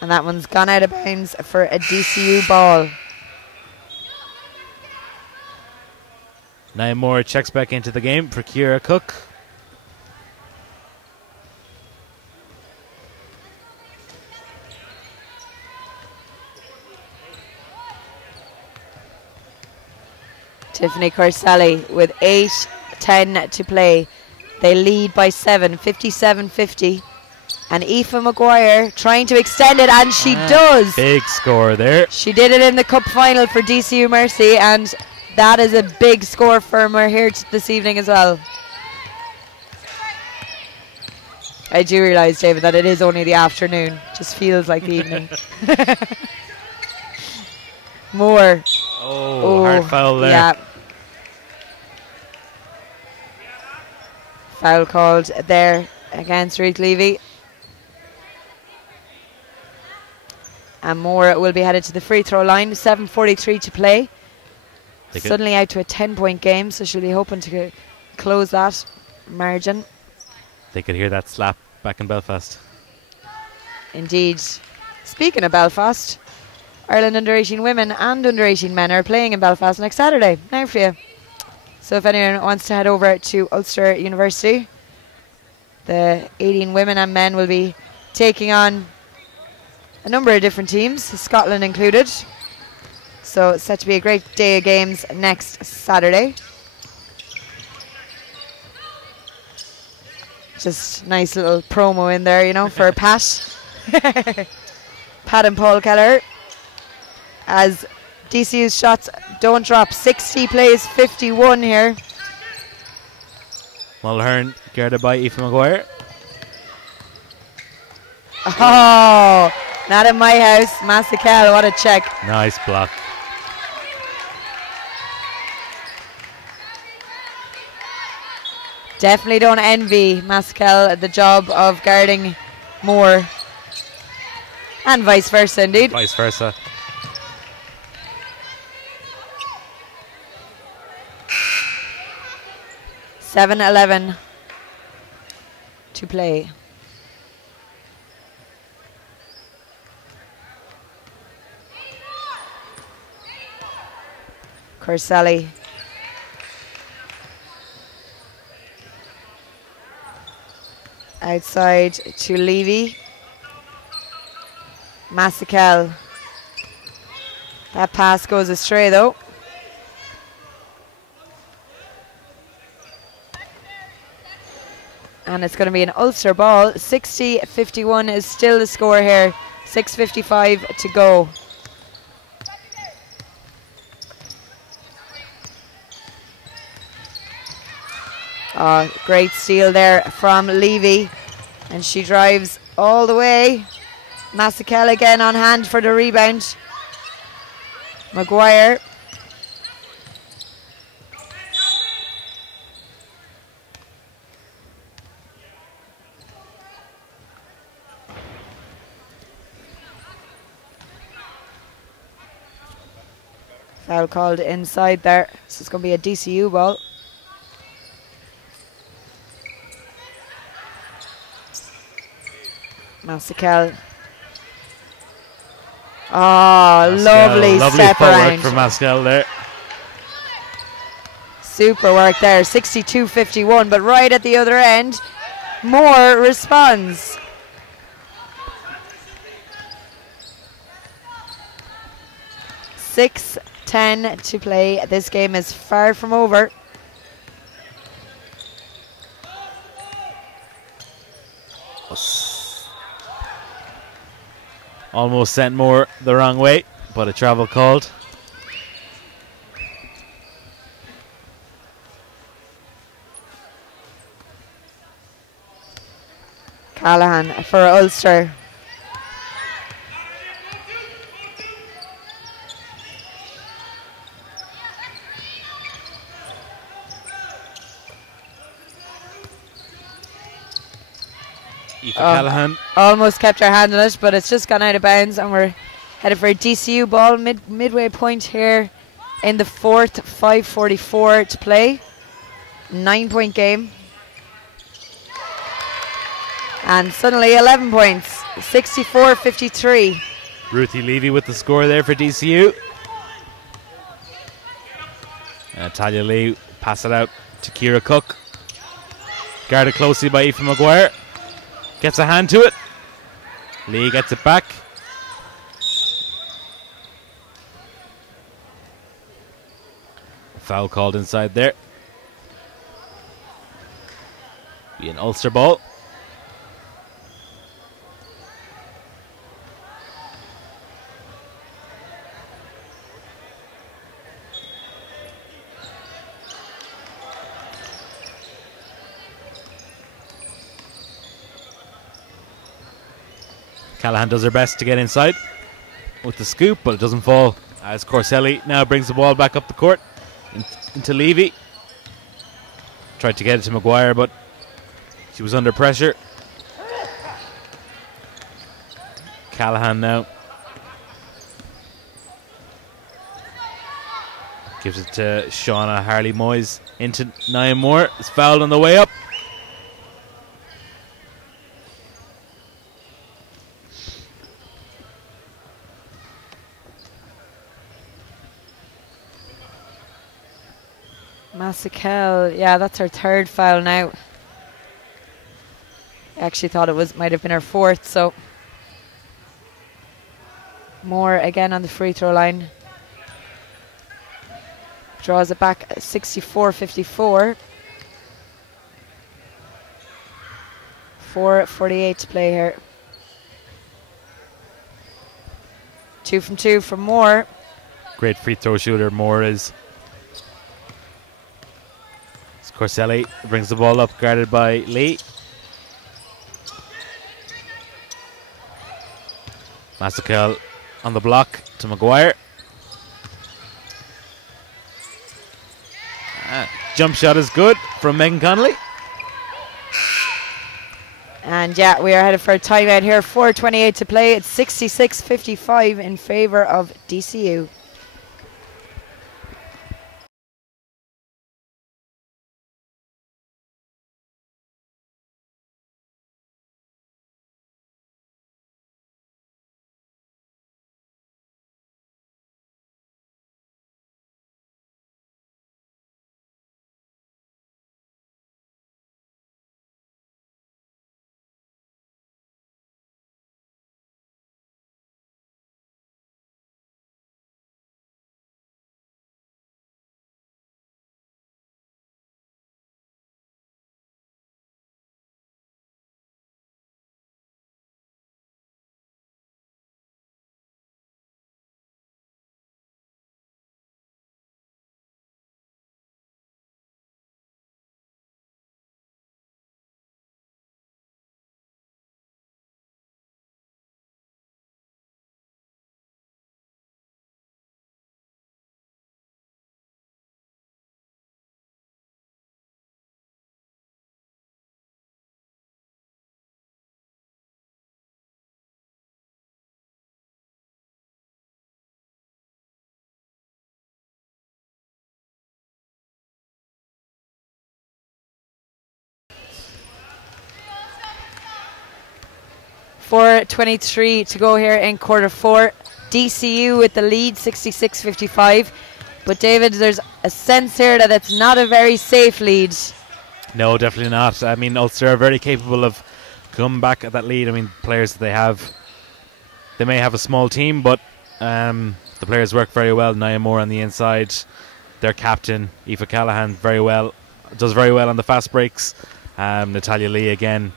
And that one's gone out of bounds for a DCU ball. Niall Moore checks back into the game for Ciara Cook. Tiffany Corselli with 8:10 to play. They lead by 7, 57-50. And Aoife Maguire trying to extend it, and she does. Big score there. She did it in the cup final for DCU Mercy, and that is a big score for her here this evening as well. I do realise, David, that it is only the afternoon. Just feels like the evening. Moore. Oh, hard foul there. Yeah. Foul called there against Ruth Levy. And Moore will be headed to the free throw line. 7:43 to play. Suddenly out to a 10-point game, so she'll be hoping to close that margin. They could hear that slap back in Belfast. Indeed. Speaking of Belfast, Ireland under-18 women and under-18 men are playing in Belfast next Saturday. Now for you. So if anyone wants to head over to Ulster University, the 18 women and men will be taking on a number of different teams, Scotland included. So it's set to be a great day of games next Saturday. Just nice little promo in there, you know, for Pat. Pat and Paul Keller. As DCU's shots don't drop. 60 plays 51 here. Mulhern guarded by Aoife Maguire. Oh, not in my house. Massikel, what a check. Nice block. Definitely don't envy Massikel the job of guarding Moore. And vice versa, indeed. Vice versa. $7:11 to play. Corselli. Outside to Levy. Massikel. That pass goes astray though. And it's going to be an Ulster ball. 60-51 is still the score here. 6:55 to go. Oh, great steal there from Levy. And she drives all the way. Massikel again on hand for the rebound. Maguire. Foul called inside there. So it's going to be a DCU ball. Massikel. Oh, lovely step around. From Massikel there. Super work there. 62-51, but right at the other end, Moore responds. $6:10 to play. This game is far from over. Almost sent more the wrong way, but a travel called. Callahan for Ulster. Callahan. Almost kept our hand on it, but it's just gone out of bounds, and we're headed for a DCU ball midway point here in the fourth. 5:44 to play. 9-point game. And suddenly 11 points. 64-53. Ruthie Levy with the score there for DCU. Talia Lee pass it out to Ciara Cook. Guarded closely by Aoife Maguire. Gets a hand to it. Lee gets it back. Foul called inside there. Be an Ulster ball. Callahan does her best to get inside with the scoop, but it doesn't fall as Corselli now brings the ball back up the court into Levy. Tried to get it to Maguire, but she was under pressure. Callahan now gives it to Shauna Harley-Moyes into Nia Moore. It's fouled on the way up. Masakel, yeah, that's her third foul now. I actually thought it might have been her fourth, so Moore again on the free throw line. Draws it back at 64-54. 4:48 to play here. 2 from 2 from Moore. Great free throw shooter Moore is. Corselli brings the ball up, guarded by Lee. Masakel on the block to Maguire. Jump shot is good from Megan Connolly. And yeah, we are headed for a timeout here. 4:28 to play. It's 66-55 in favour of DCU. .23 to go here in quarter four. DCU with the lead, 66-55. But David, there's a sense here that it's not a very safe lead. No, definitely not. I mean, Ulster are very capable of coming back at that lead. I mean, players that they have, they may have a small team, but the players work very well. Nia Moore on the inside. Their captain, Aoife Callahan, does very well on the fast breaks. Natalia Lee again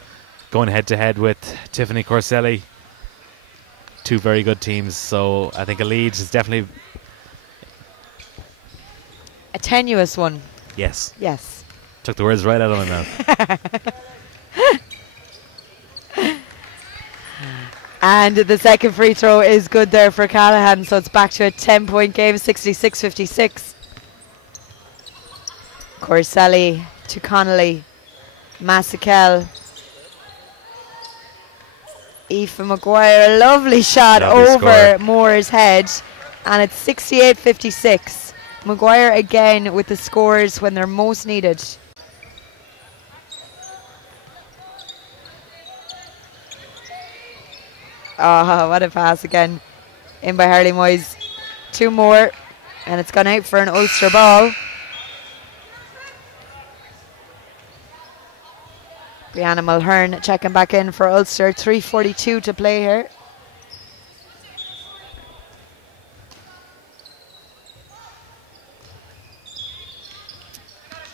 going head to head with Tiffany Corselli. Two very good teams, so I think a lead is definitely A tenuous one. yes. Yes. Took the words right out of my mouth. And the second free throw is good there for Callahan, so it's back to a 10-point game, 66-56. Corselli to Connolly. Massikel. Aoife Maguire, a lovely shot Lovely over score. Moore's head. And it's 68-56. Maguire again with the scores when they're most needed. Oh, what a pass again. In by Harley Moyes. Two more. And it's gone out for an Ulster ball. Brianna Mulhern checking back in for Ulster. 3:42 to play here.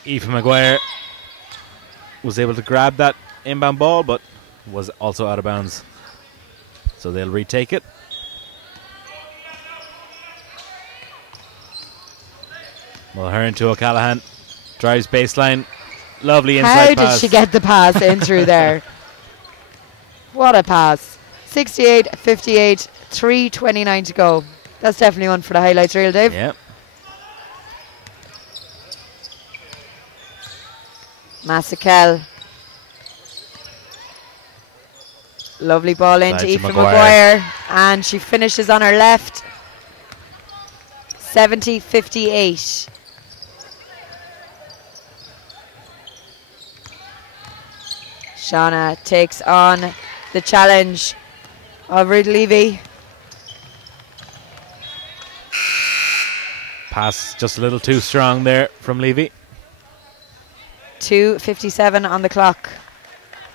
Aoife Maguire was able to grab that inbound ball, but was also out of bounds. So they'll retake it. Mulhern to O'Callaghan. Drives baseline. Lovely inside How pass. did she get the pass in through there? What a pass. 68-58, 3:29 to go. That's definitely one for the highlights reel, Dave. Yeah. Massikel. Lovely ball into Side to Aoife Maguire. Maguire. And she finishes on her left. 70-58. Shauna takes on the challenge of Ruth Levy. Pass just a little too strong there from Levy. 2:57 on the clock.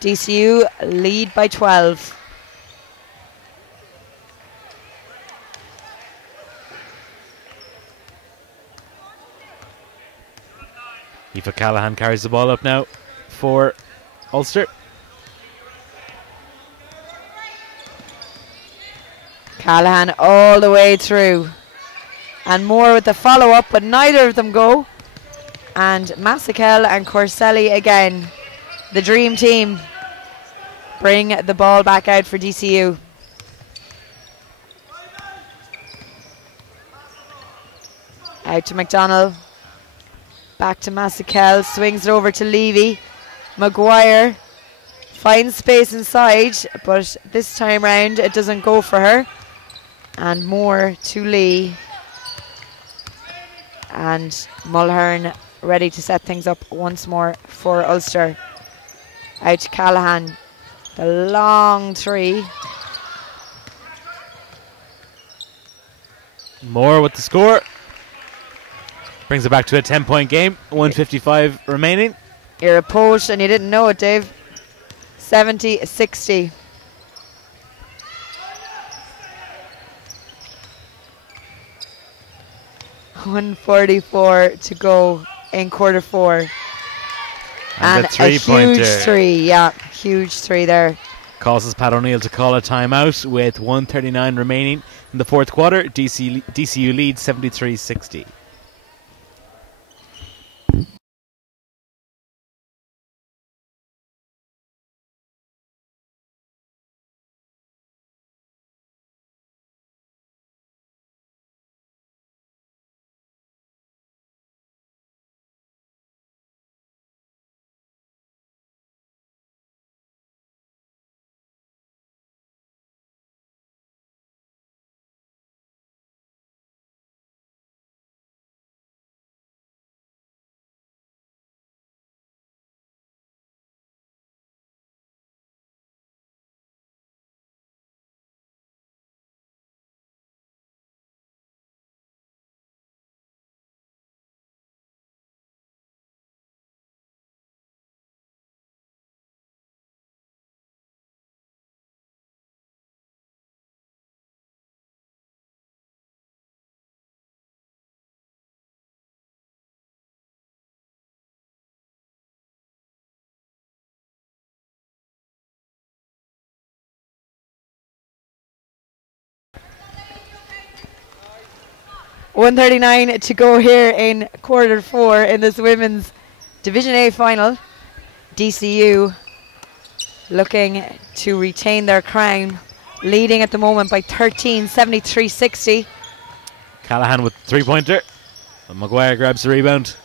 DCU lead by 12. Aoife Callahan carries the ball up now for Ulster. Callahan all the way through. And more with the follow-up, but neither of them go. And Massikel and Corselli again, the dream team, bring the ball back out for DCU. Out to McDonald. Back to Massikel, swings it over to Levy. Maguire finds space inside, but this time round it doesn't go for her. And more to Lee. And Mulhern ready to set things up once more for Ulster. Out to Callahan. The long three. Moore with the score. Brings it back to a 10-point game. 1:55 remaining. You're a poach and you didn't know it, Dave. 70-60. .144 to go in quarter four. And a a three-pointer. huge three, yeah, huge three there. Causes Pat O'Neill to call a timeout with 1:39 remaining in the fourth quarter. DCU leads 73-60. 1:39 to go here in quarter 4 in this women's Division A final. DCU looking to retain their crown, leading at the moment by 13, 73-60. Callahan with the 3-pointer. And Maguire grabs the rebound.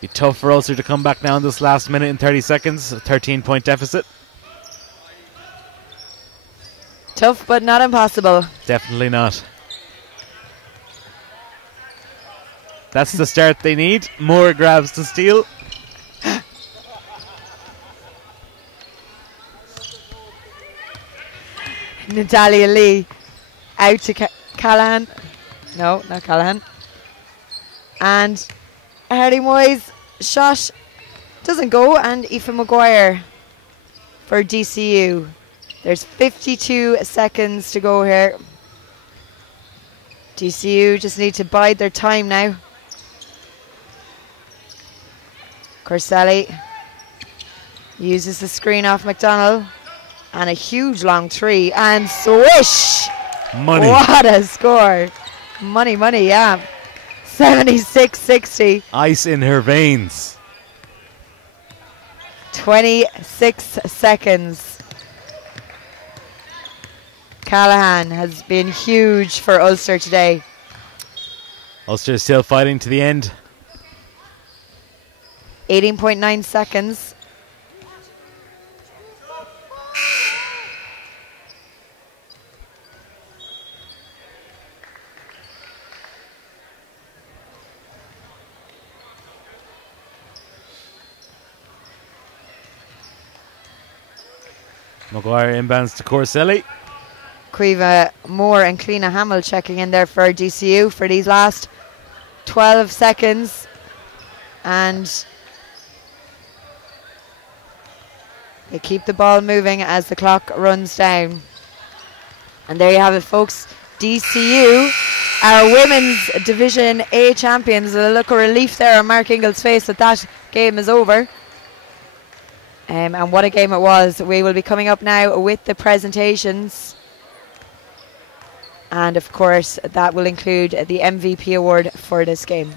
Be tough for Ulster to come back now in this last minute and 30 seconds. A 13-point deficit. Tough, but not impossible. Definitely not. That's the start they need. More grabs to steal. Natalia Lee out to Callahan. No, not Callahan. And Hardy Moyes shot doesn't go, and Aoife Maguire for DCU. There's 52 seconds to go here. DCU just need to bide their time now. Corselli uses the screen off McDonald, and a huge long 3, and swish! Money. What a score. Money, yeah. 76-60. Ice in her veins. 26 seconds. Callahan has been huge for Ulster today. Ulster is still fighting to the end. 18.9 seconds. Maguire inbounds to Corselli. Cueva Moore and Cliona Hamill checking in there for DCU for these last 12 seconds. And they keep the ball moving as the clock runs down. And there you have it, folks. DCU, our women's Division A champions. A look of relief there on Mark Ingall's face that game is over. And what a game it was. We will be coming up now with the presentations. And of course, that will include the MVP award for this game.